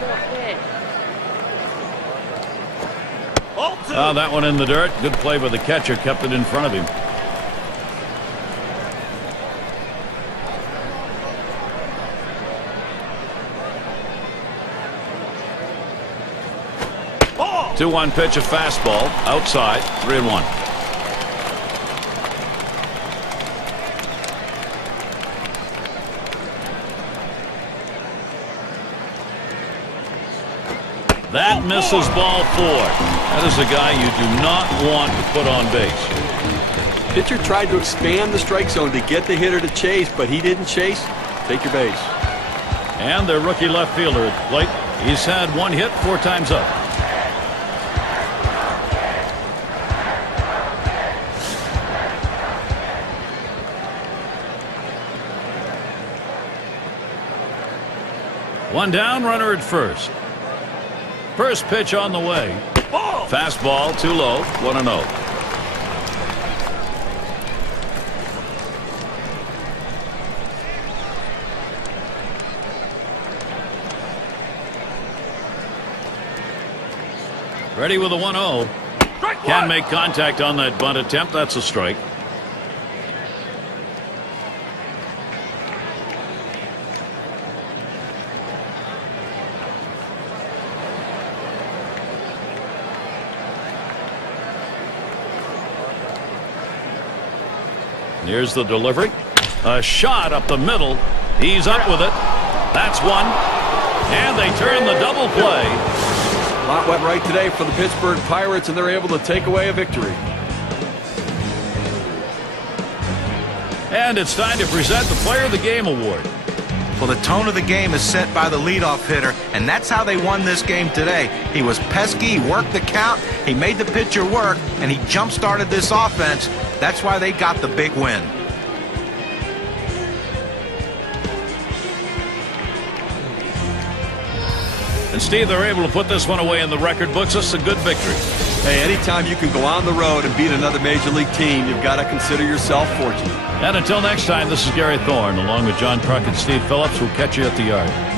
Oh, that one in the dirt. Good play by the catcher. Kept it in front of him. Oh. 2-1 pitch, a fastball. Outside. 3-1. That misses ball 4. That is a guy you do not want to put on base. Pitcher tried to expand the strike zone to get the hitter to chase, but he didn't chase. Take your base. And their rookie left fielder at the plate. He's had 1 hit 4 times up. One down, runner at first. First pitch on the way. Fastball too low. 1-0. Ready with a 1-0. Can make contact on that bunt attempt. That's a strike. Here's the delivery. A shot up the middle. He's up with it. That's one. And they turn the double play. A lot went right today for the Pittsburgh Pirates, and they're able to take away a victory. And it's time to present the Player of the Game award. Well, the tone of the game is set by the leadoff hitter, and that's how they won this game today. He was pesky, he worked the count, he made the pitcher work, and he jump-started this offense. That's why they got the big win. And Steve, they're able to put this one away in the record books. This is a good victory. Hey, anytime you can go on the road and beat another Major League team, you've got to consider yourself fortunate. And until next time, this is Gary Thorne, along with John Kruk and Steve Phillips. We'll catch you at the yard.